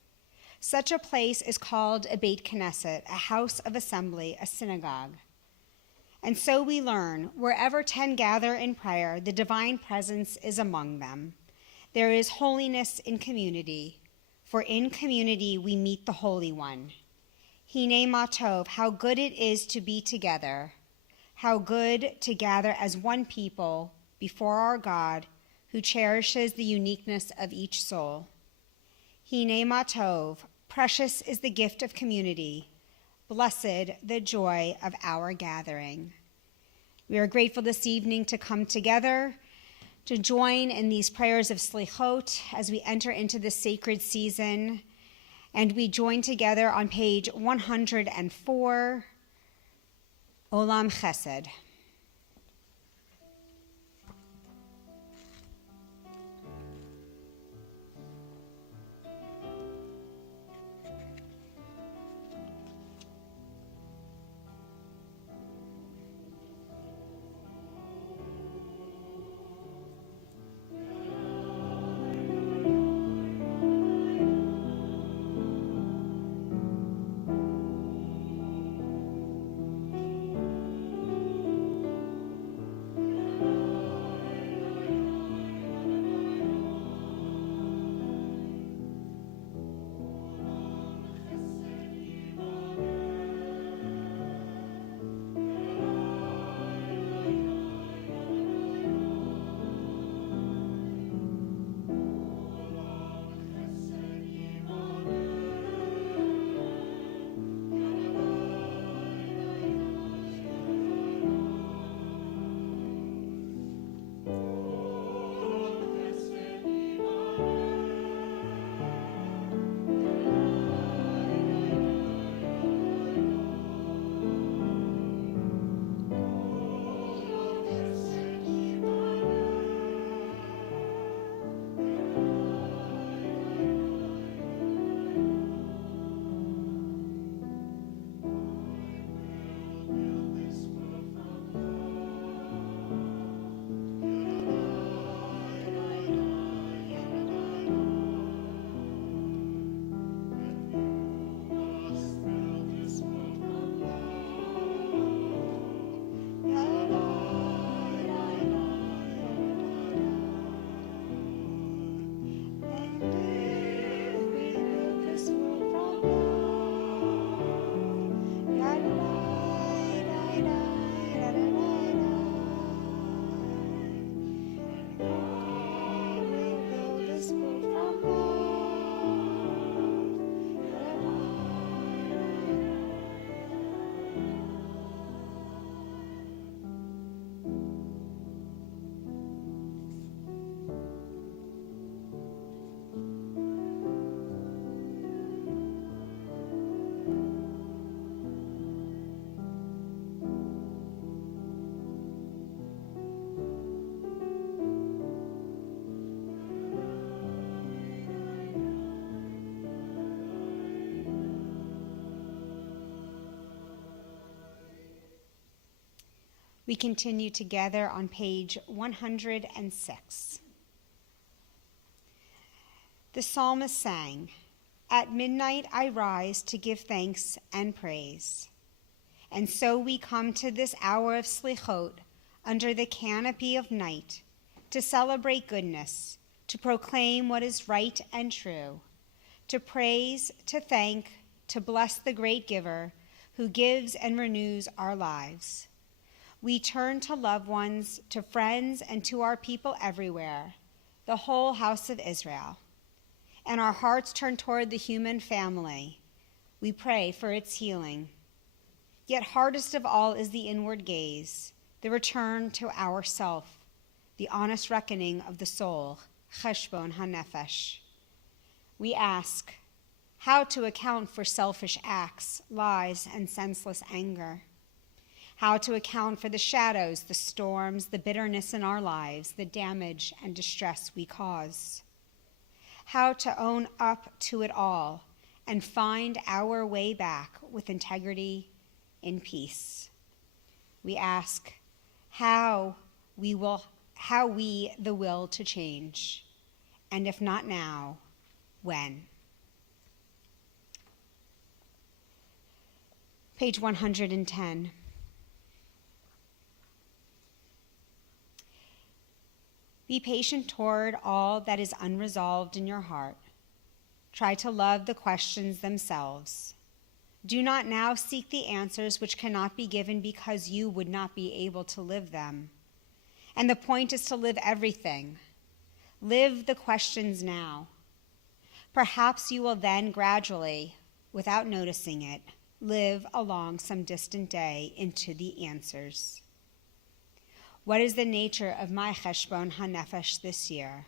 Such a place is called a Beit Knesset, a house of assembly, a synagogue. And so we learn, wherever 10 gather in prayer, the divine presence is among them. There is holiness in community, for in community we meet the Holy One. Hine Matov, how good it is to be together, how good to gather as one people before our God, who cherishes the uniqueness of each soul. Hine Matov, precious is the gift of community, blessed the joy of our gathering. We are grateful this evening to come together, to join in these prayers of Slichot as we enter into the sacred season. And we join together on page 104, Olam Chesed. We continue together on page 106. The psalmist sang, "At midnight I rise to give thanks and praise." And so we come to this hour of Slichot under the canopy of night to celebrate goodness, to proclaim what is right and true, to praise, to thank, to bless the great giver who gives and renews our lives. We turn to loved ones, to friends, and to our people everywhere, the whole house of Israel. And our hearts turn toward the human family. We pray for its healing. Yet hardest of all is the inward gaze, the return to ourself, the honest reckoning of the soul, cheshbon hanefesh. We ask how to account for selfish acts, lies, and senseless anger. How to account for the shadows, the storms, the bitterness in our lives, the damage and distress we cause. How to own up to it all and find our way back with integrity in peace. We ask how we the will to change, and if not now, when? Page 110. Be patient toward all that is unresolved in your heart. Try to love the questions themselves. Do not now seek the answers which cannot be given because you would not be able to live them. And the point is to live everything. Live the questions now. Perhaps you will then gradually, without noticing it, live along some distant day into the answers. What is the nature of my cheshbon hanefesh this year?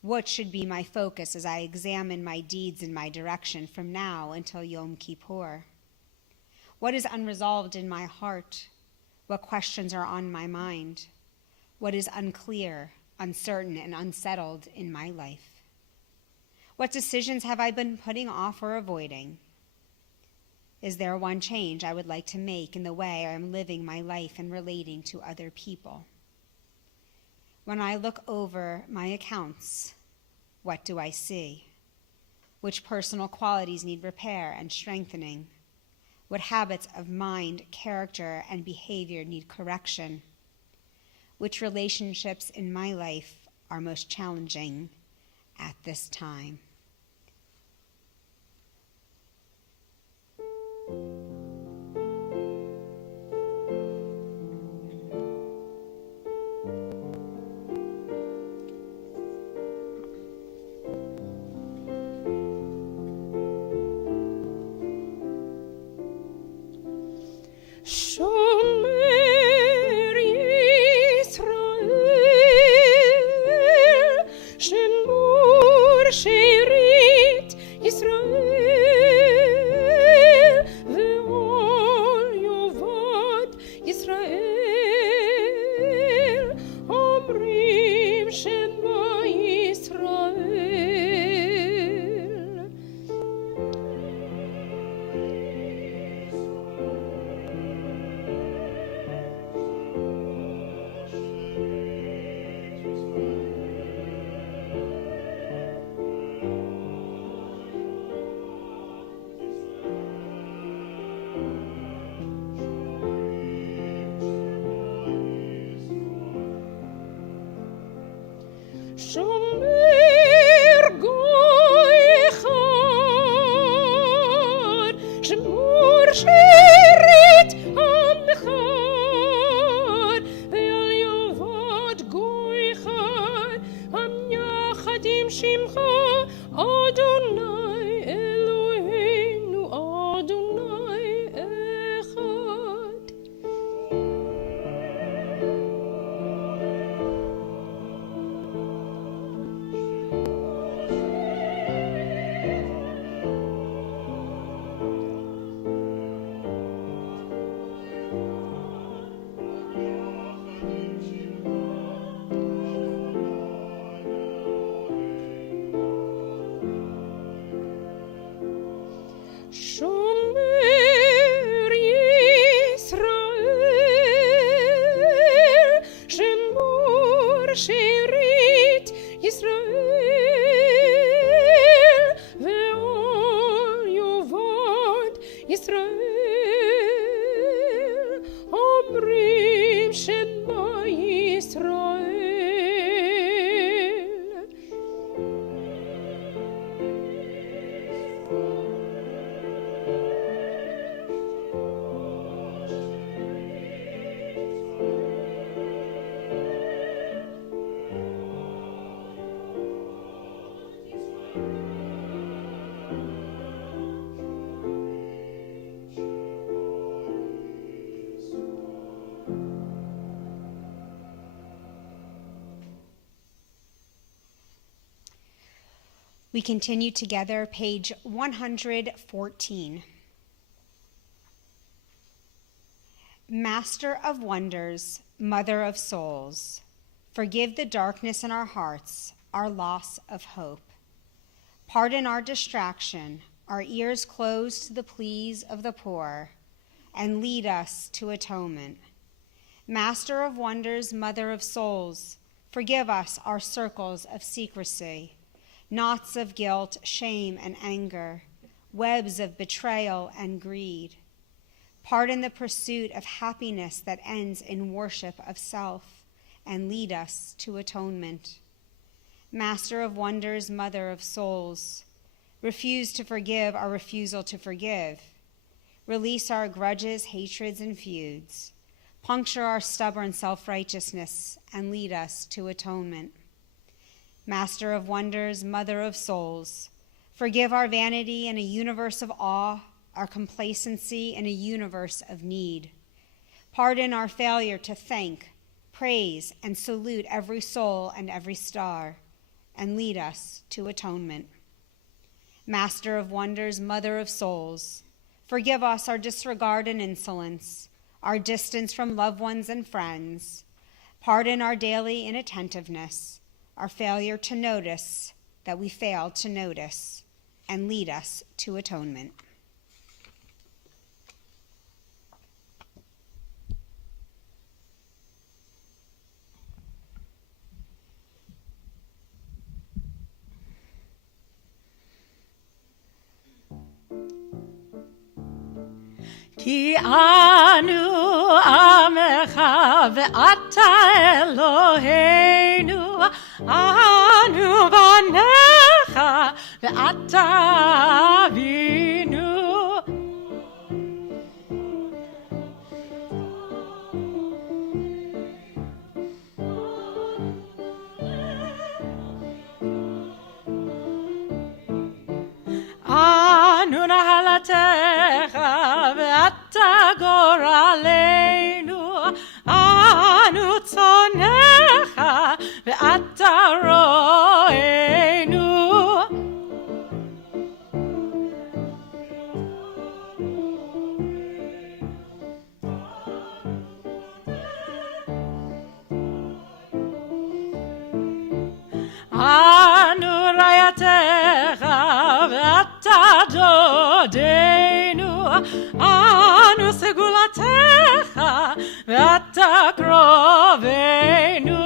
What should be my focus as I examine my deeds and my direction from now until Yom Kippur? What is unresolved in my heart? What questions are on my mind? What is unclear, uncertain, and unsettled in my life? What decisions have I been putting off or avoiding? Is there one change I would like to make in the way I am living my life and relating to other people? When I look over my accounts, what do I see? Which personal qualities need repair and strengthening? What habits of mind, character, and behavior need correction? Which relationships in my life are most challenging at this time? We continue together, page 114. Master of wonders, mother of souls, forgive the darkness in our hearts, our loss of hope. Pardon our distraction, our ears closed to the pleas of the poor, and lead us to atonement. Master of wonders, mother of souls, forgive us our circles of secrecy, knots of guilt, shame, and anger, webs of betrayal and greed. Pardon the pursuit of happiness that ends in worship of self, and lead us to atonement. Master of wonders, mother of souls, refuse to forgive our refusal to forgive. Release our grudges, hatreds, and feuds. Puncture our stubborn self-righteousness and lead us to atonement. Master of wonders, mother of souls, forgive our vanity in a universe of awe, our complacency in a universe of need. Pardon our failure to thank, praise, and salute every soul and every star, and lead us to atonement. Master of wonders, mother of souls, forgive us our disregard and insolence, our distance from loved ones and friends. Pardon our daily inattentiveness, our failure to notice that we failed to notice, and lead us to atonement. כי אנו עמך ואתה אלוהינו, אנו בניך ואתה אבינו. אנו נחלתך ואתה גורלנו, אנו צונך ואתה רוענו. אנו רעייתך ואתה דודנו, אנו סגולתך ואתה קרובנו.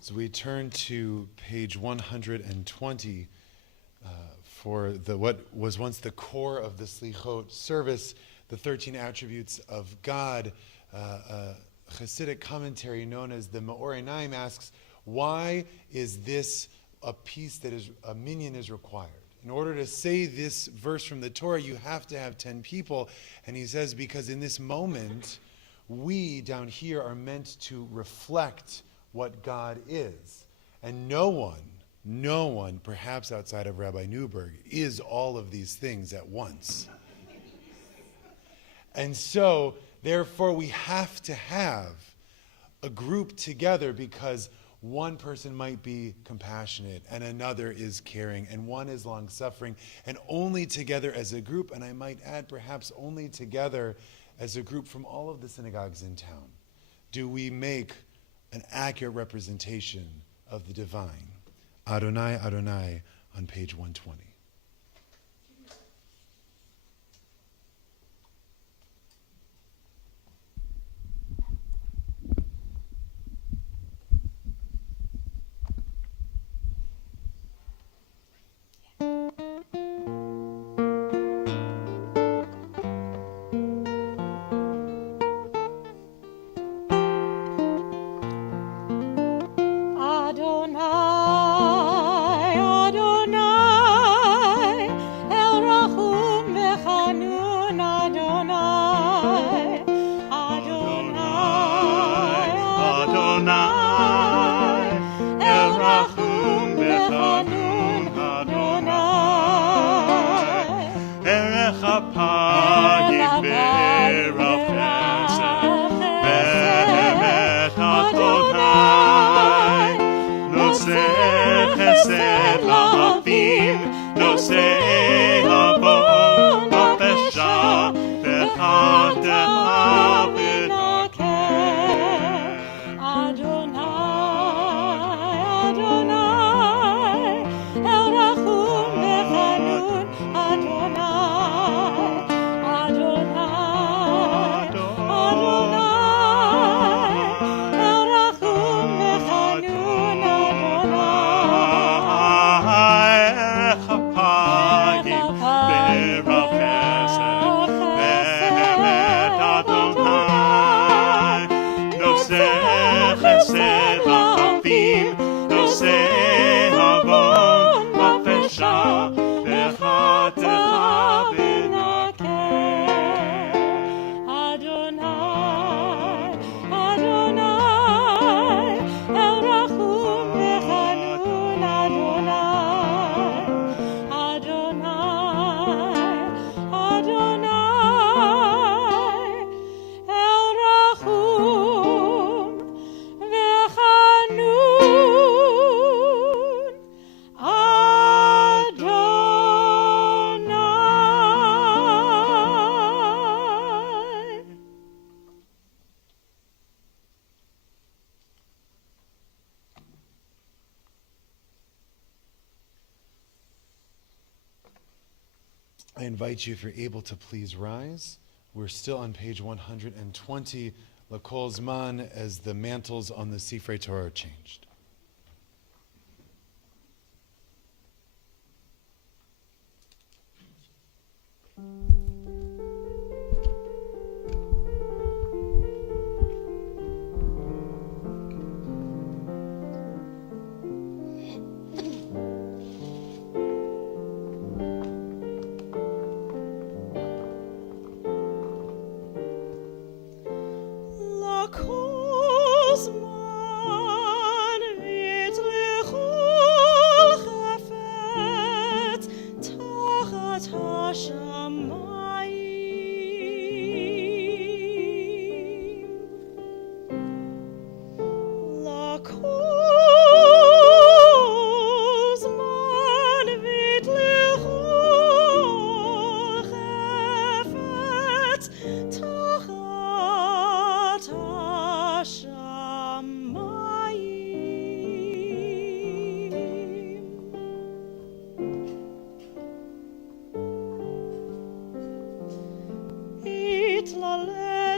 So we turn to page 120 for what was once the core of the Slichot service, the 13 attributes of God. A Hasidic commentary known as the Me'or Einayim asks, why is this a piece that is a minyan is required? In order to say this verse from the Torah, you have to have 10 people. And he says, because in this moment, we down here are meant to reflect what God is. And no one, perhaps outside of Rabbi Newberg, is all of these things at once. And so, therefore, we have to have a group together because one person might be compassionate and another is caring and one is long-suffering, and only together as a group, and I might add perhaps only together as a group from all of the synagogues in town, do we make an accurate representation of the divine. Adonai, Adonai, on page 120. Adonai, Adonai. חסד לאבים, נושא עוון ופשע, וחטא ונקה. אדוני, אדוני, אל רחום וחנון, אדוני, אדוני, אדוני, אל רחום וחנון, חפיים ברב חסד, באמת אדוני, נושא חסד לאבים, נושא עוון ופשע, וחטאך ונקה. אדוני, אדוני, אל רחום וחנון, אדוני, אדוני, אדוני, אל רחום וחנון, אדוני. I invite you, if you're able, to please rise. We're still on page 120, L'Kol Zman, as the mantles on the Sifrei Torah are changed. L'Kol Zman v'l'chol chafetz tachat hashamayim. L'Kol Zman v'l'chol chafetz tachat hashamayim.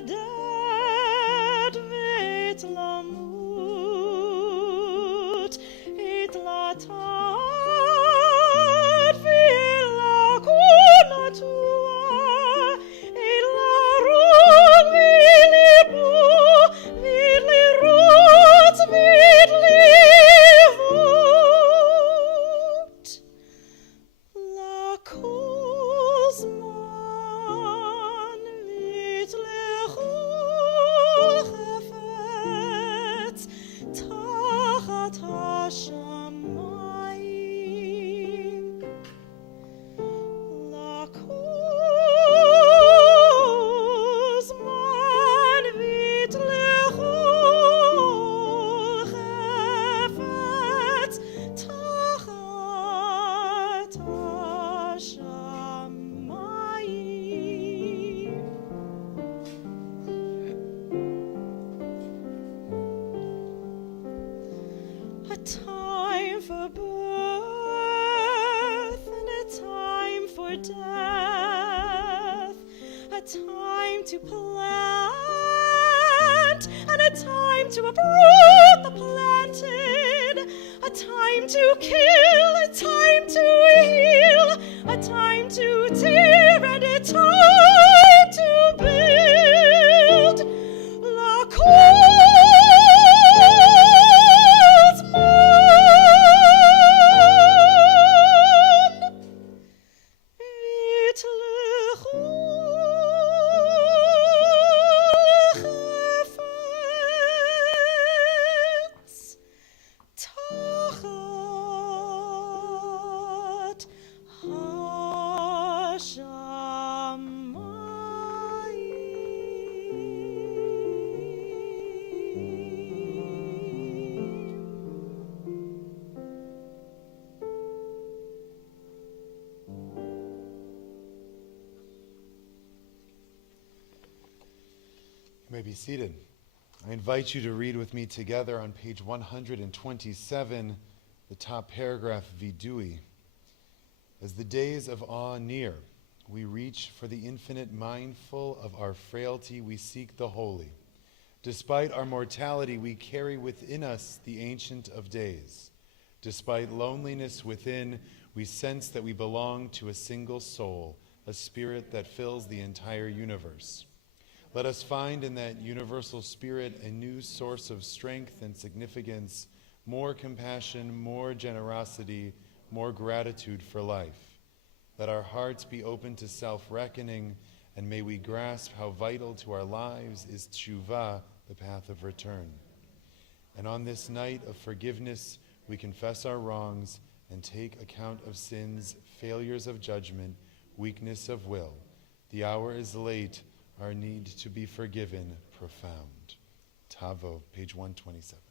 It'laledet v'it'lamut, it'latat v'lakunatua, it'larun v'libu, v'lirutz v'livut. L'Kol Zman v'l'chol chafetz tachat hashamayim. L'Kol Zman v'l'chol chafetz tachat hashamayim. A time for birth and a time for death, a time to plant and a time to uproot the planted, a time to kill, a time to heal, a time to tear and a time to build. L'Kol Zman v'l'chol chafetz tachat hashamayim. may be seated. I invite you to read with me together on page 127, the top paragraph, Vidui. As the days of awe near, we reach for the infinite. Mindful of our frailty, we seek the holy. Despite our mortality, we carry within us the Ancient of Days. Despite loneliness within, we sense that we belong to a single soul, a spirit that fills the entire universe. Let us find in that universal spirit a new source of strength and significance, more compassion, more generosity, more gratitude for life. Let our hearts be open to self-reckoning, and may we grasp how vital to our lives is tshuva, the path of return. And on this night of forgiveness, we confess our wrongs and take account of sins, failures of judgment, weakness of will. The hour is late, our need to be forgiven profound. Tavo, page 127.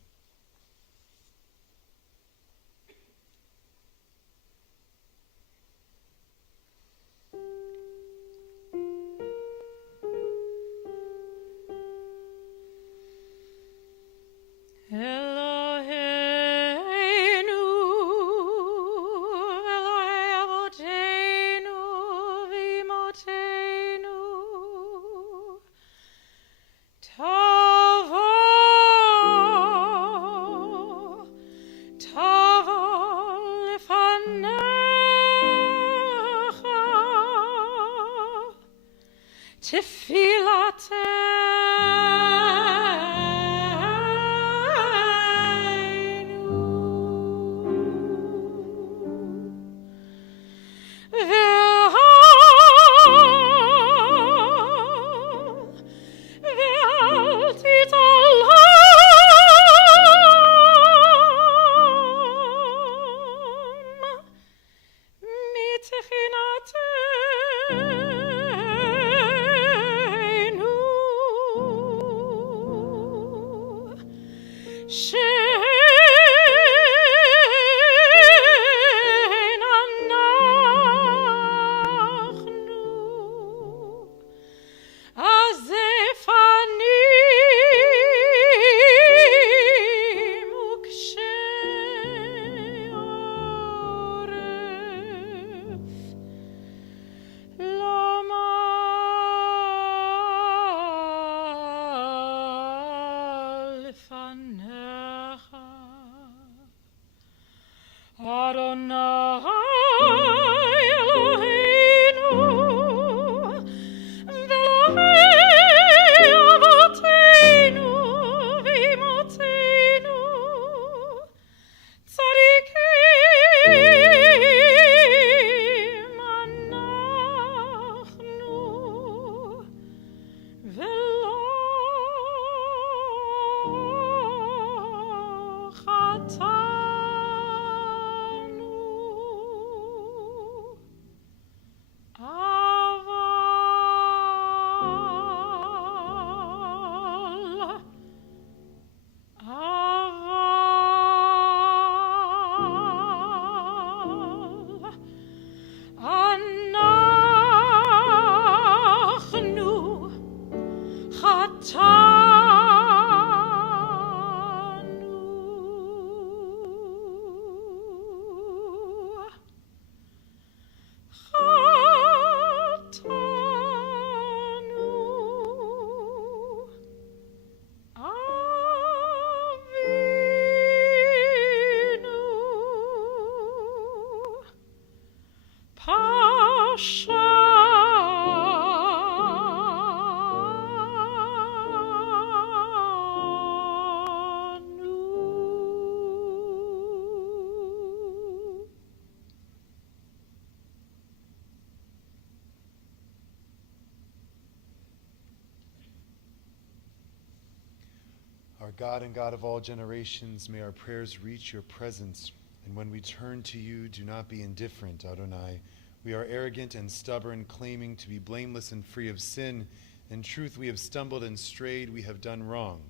Our God and God of all generations, may our prayers reach your presence. And when we turn to you, do not be indifferent, Adonai. We are arrogant and stubborn, claiming to be blameless and free of sin. In truth, we have stumbled and strayed. We have done wrong.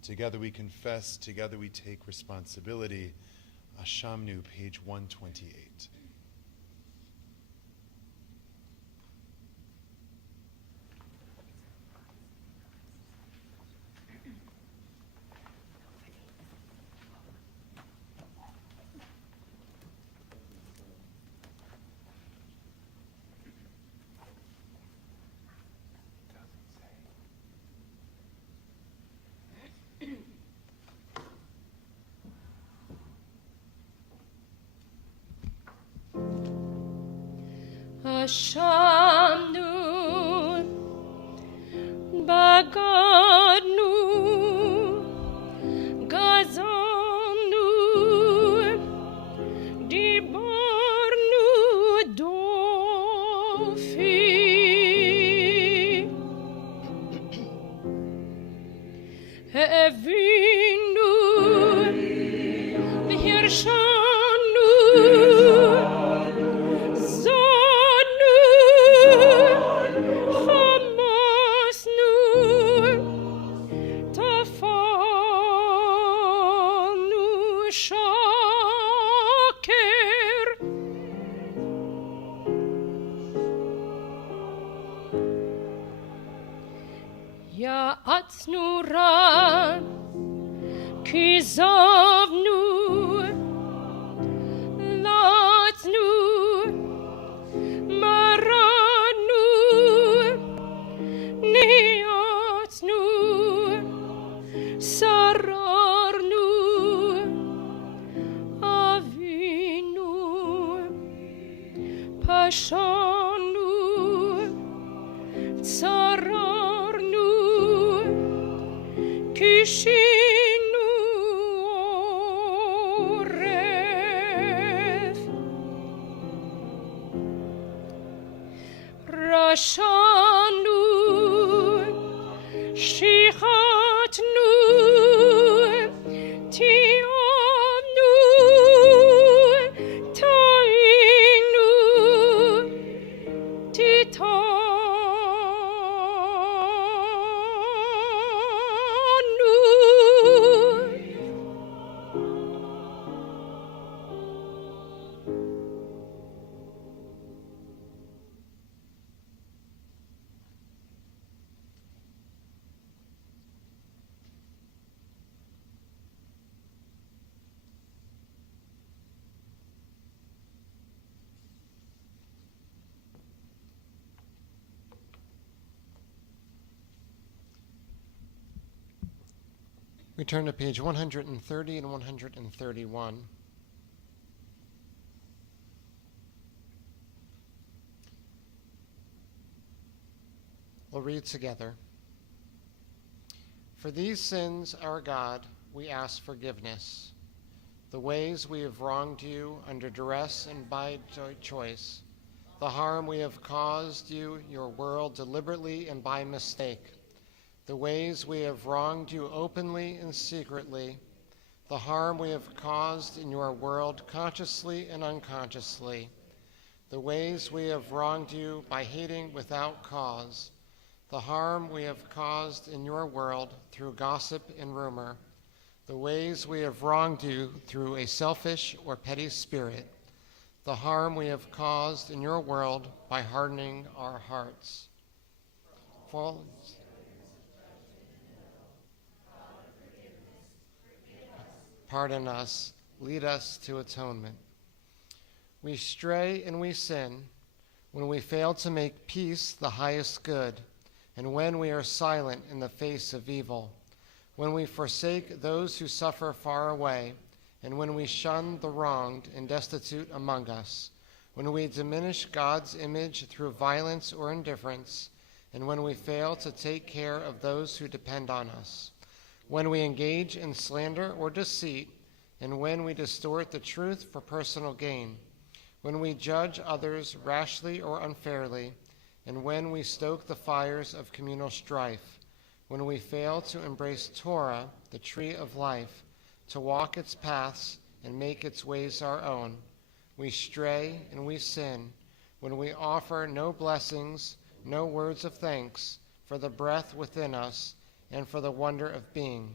Together we confess. Together we take responsibility. Ashamnu, page 128. Hashamnu, Bagadnu, Gazanu, Dibarnu, Dofi, Evinu, Hirshanu, Zanu, Hamasnu, Tafanu, Shaker, Ya'atnu Ra, Kizavnu, Latnu, Maranu, Niatnu, Sararnu, Avinu, Pashanu, Tsararnu, Kishinu, Oref, Rashanu, Shichatnu, Tianu, Tainu, Titanu. We turn to page 130 and 131. We'll read together. For these sins, our God, we ask forgiveness. The ways we have wronged you under duress and by choice, the harm we have caused you, your world, deliberately and by mistake, the ways we have wronged you openly and secretly, the harm we have caused in your world consciously and unconsciously, the ways we have wronged you by hating without cause, the harm we have caused in your world through gossip and rumor, the ways we have wronged you through a selfish or petty spirit, the harm we have caused in your world by hardening our hearts. Pardon us, lead us to atonement. We stray and we sin when we fail to make peace the highest good, and when we are silent in the face of evil, when we forsake those who suffer far away, and when we shun the wronged and destitute among us, when we diminish God's image through violence or indifference, and when we fail to take care of those who depend on us, when we engage in slander or deceit, and when we distort the truth for personal gain, when we judge others rashly or unfairly, and when we stoke the fires of communal strife, when we fail to embrace Torah, the tree of life, to walk its paths and make its ways our own, we stray and we sin, when we offer no blessings, no words of thanks for the breath within us and for the wonder of being.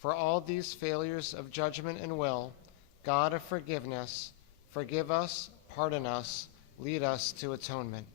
For all these failures of judgment and will, God of forgiveness, forgive us, pardon us, lead us to atonement.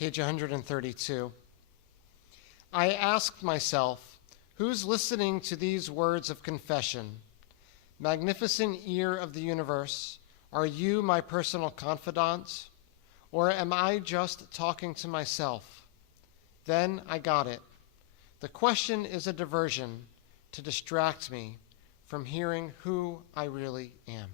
page 132. I asked myself, who's listening to these words of confession? Magnificent ear of the universe, are you my personal confidant? Or am I just talking to myself? Then I got it. The question is a diversion to distract me from hearing who I really am.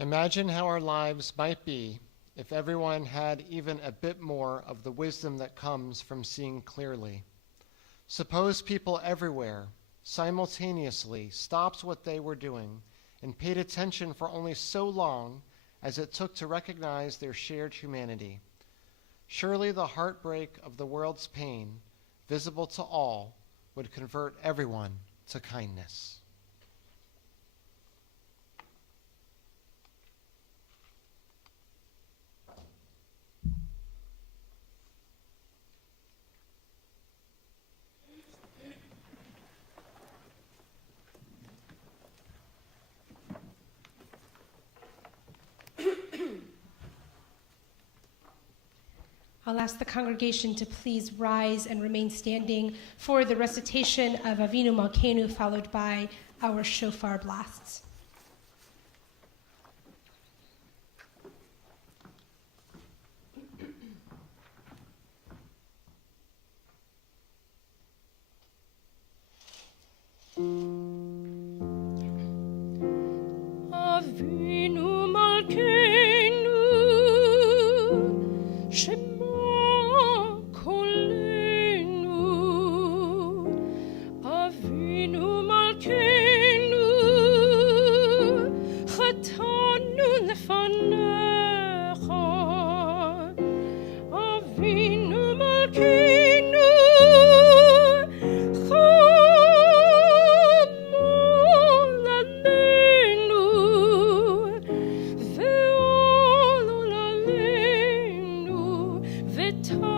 Imagine how our lives might be if everyone had even a bit more of the wisdom that comes from seeing clearly. Suppose people everywhere simultaneously stopped what they were doing and paid attention for only so long as it took to recognize their shared humanity. Surely the heartbreak of the world's pain, visible to all, would convert everyone to kindness. I'll ask the congregation to please rise and remain standing for the recitation of Avinu Malkeinu, followed by our shofar blasts. Avinu Malkeinu, Shema Kolenu. Avinu Malkeinu, Chatanu lefanecha. Avinu Malkeinu, Chamol aleinu, ve'olol aleinu, ve'tapenu.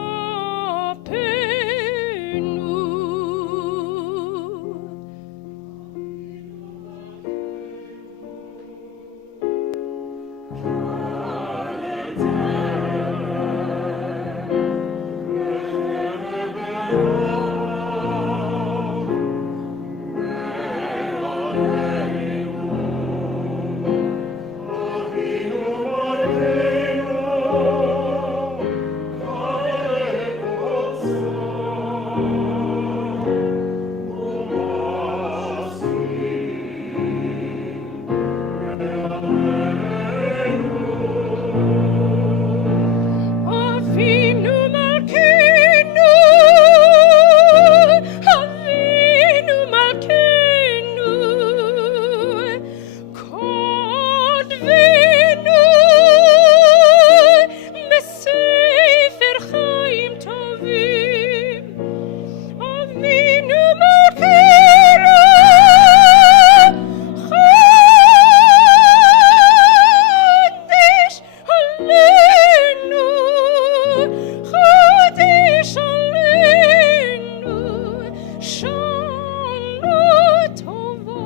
Avinu Malkeinu, Avinu Malkeinu, Kodvenu Mesefer Chaim Tovim. Avinu Malkeinu, Chodesh Aleinu, Chodesh Aleinu, Shana Tova.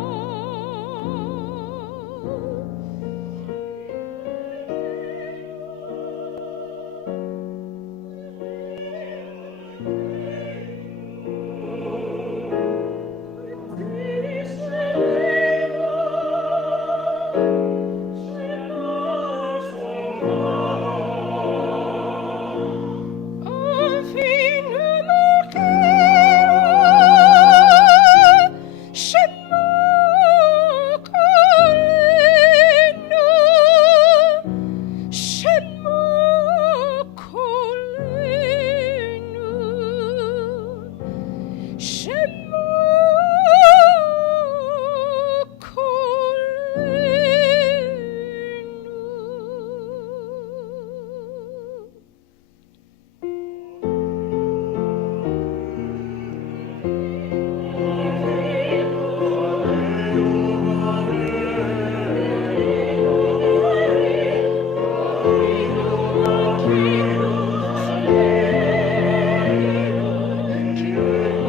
Avinu Malkeinu, Shema Kolenu, Shema Kolenu, Shema Kolenu. Amen.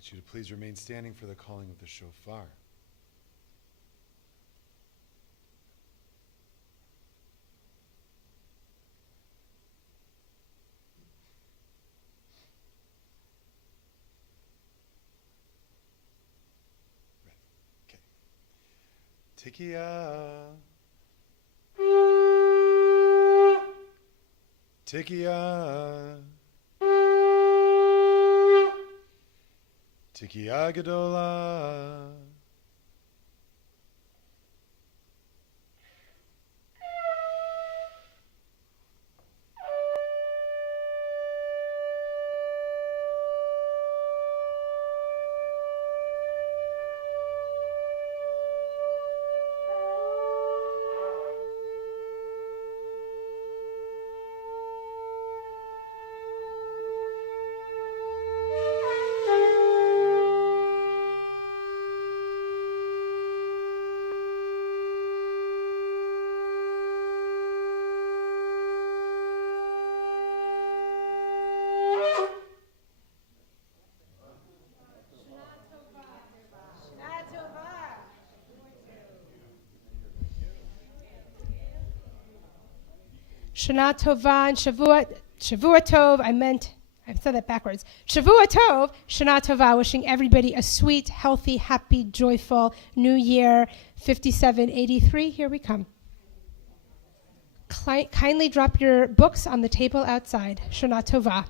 invite you to please remain standing for the calling of the shofar. Tikiya. Tikiya. Tikiya Gedola. Shana Tova and Shavua Tov. I said that backwards. Shavua Tov, Shana Tova, wishing everybody a sweet, healthy, happy, joyful New Year 5783. Here we come. Kindly drop your books on the table outside. Shana Tova.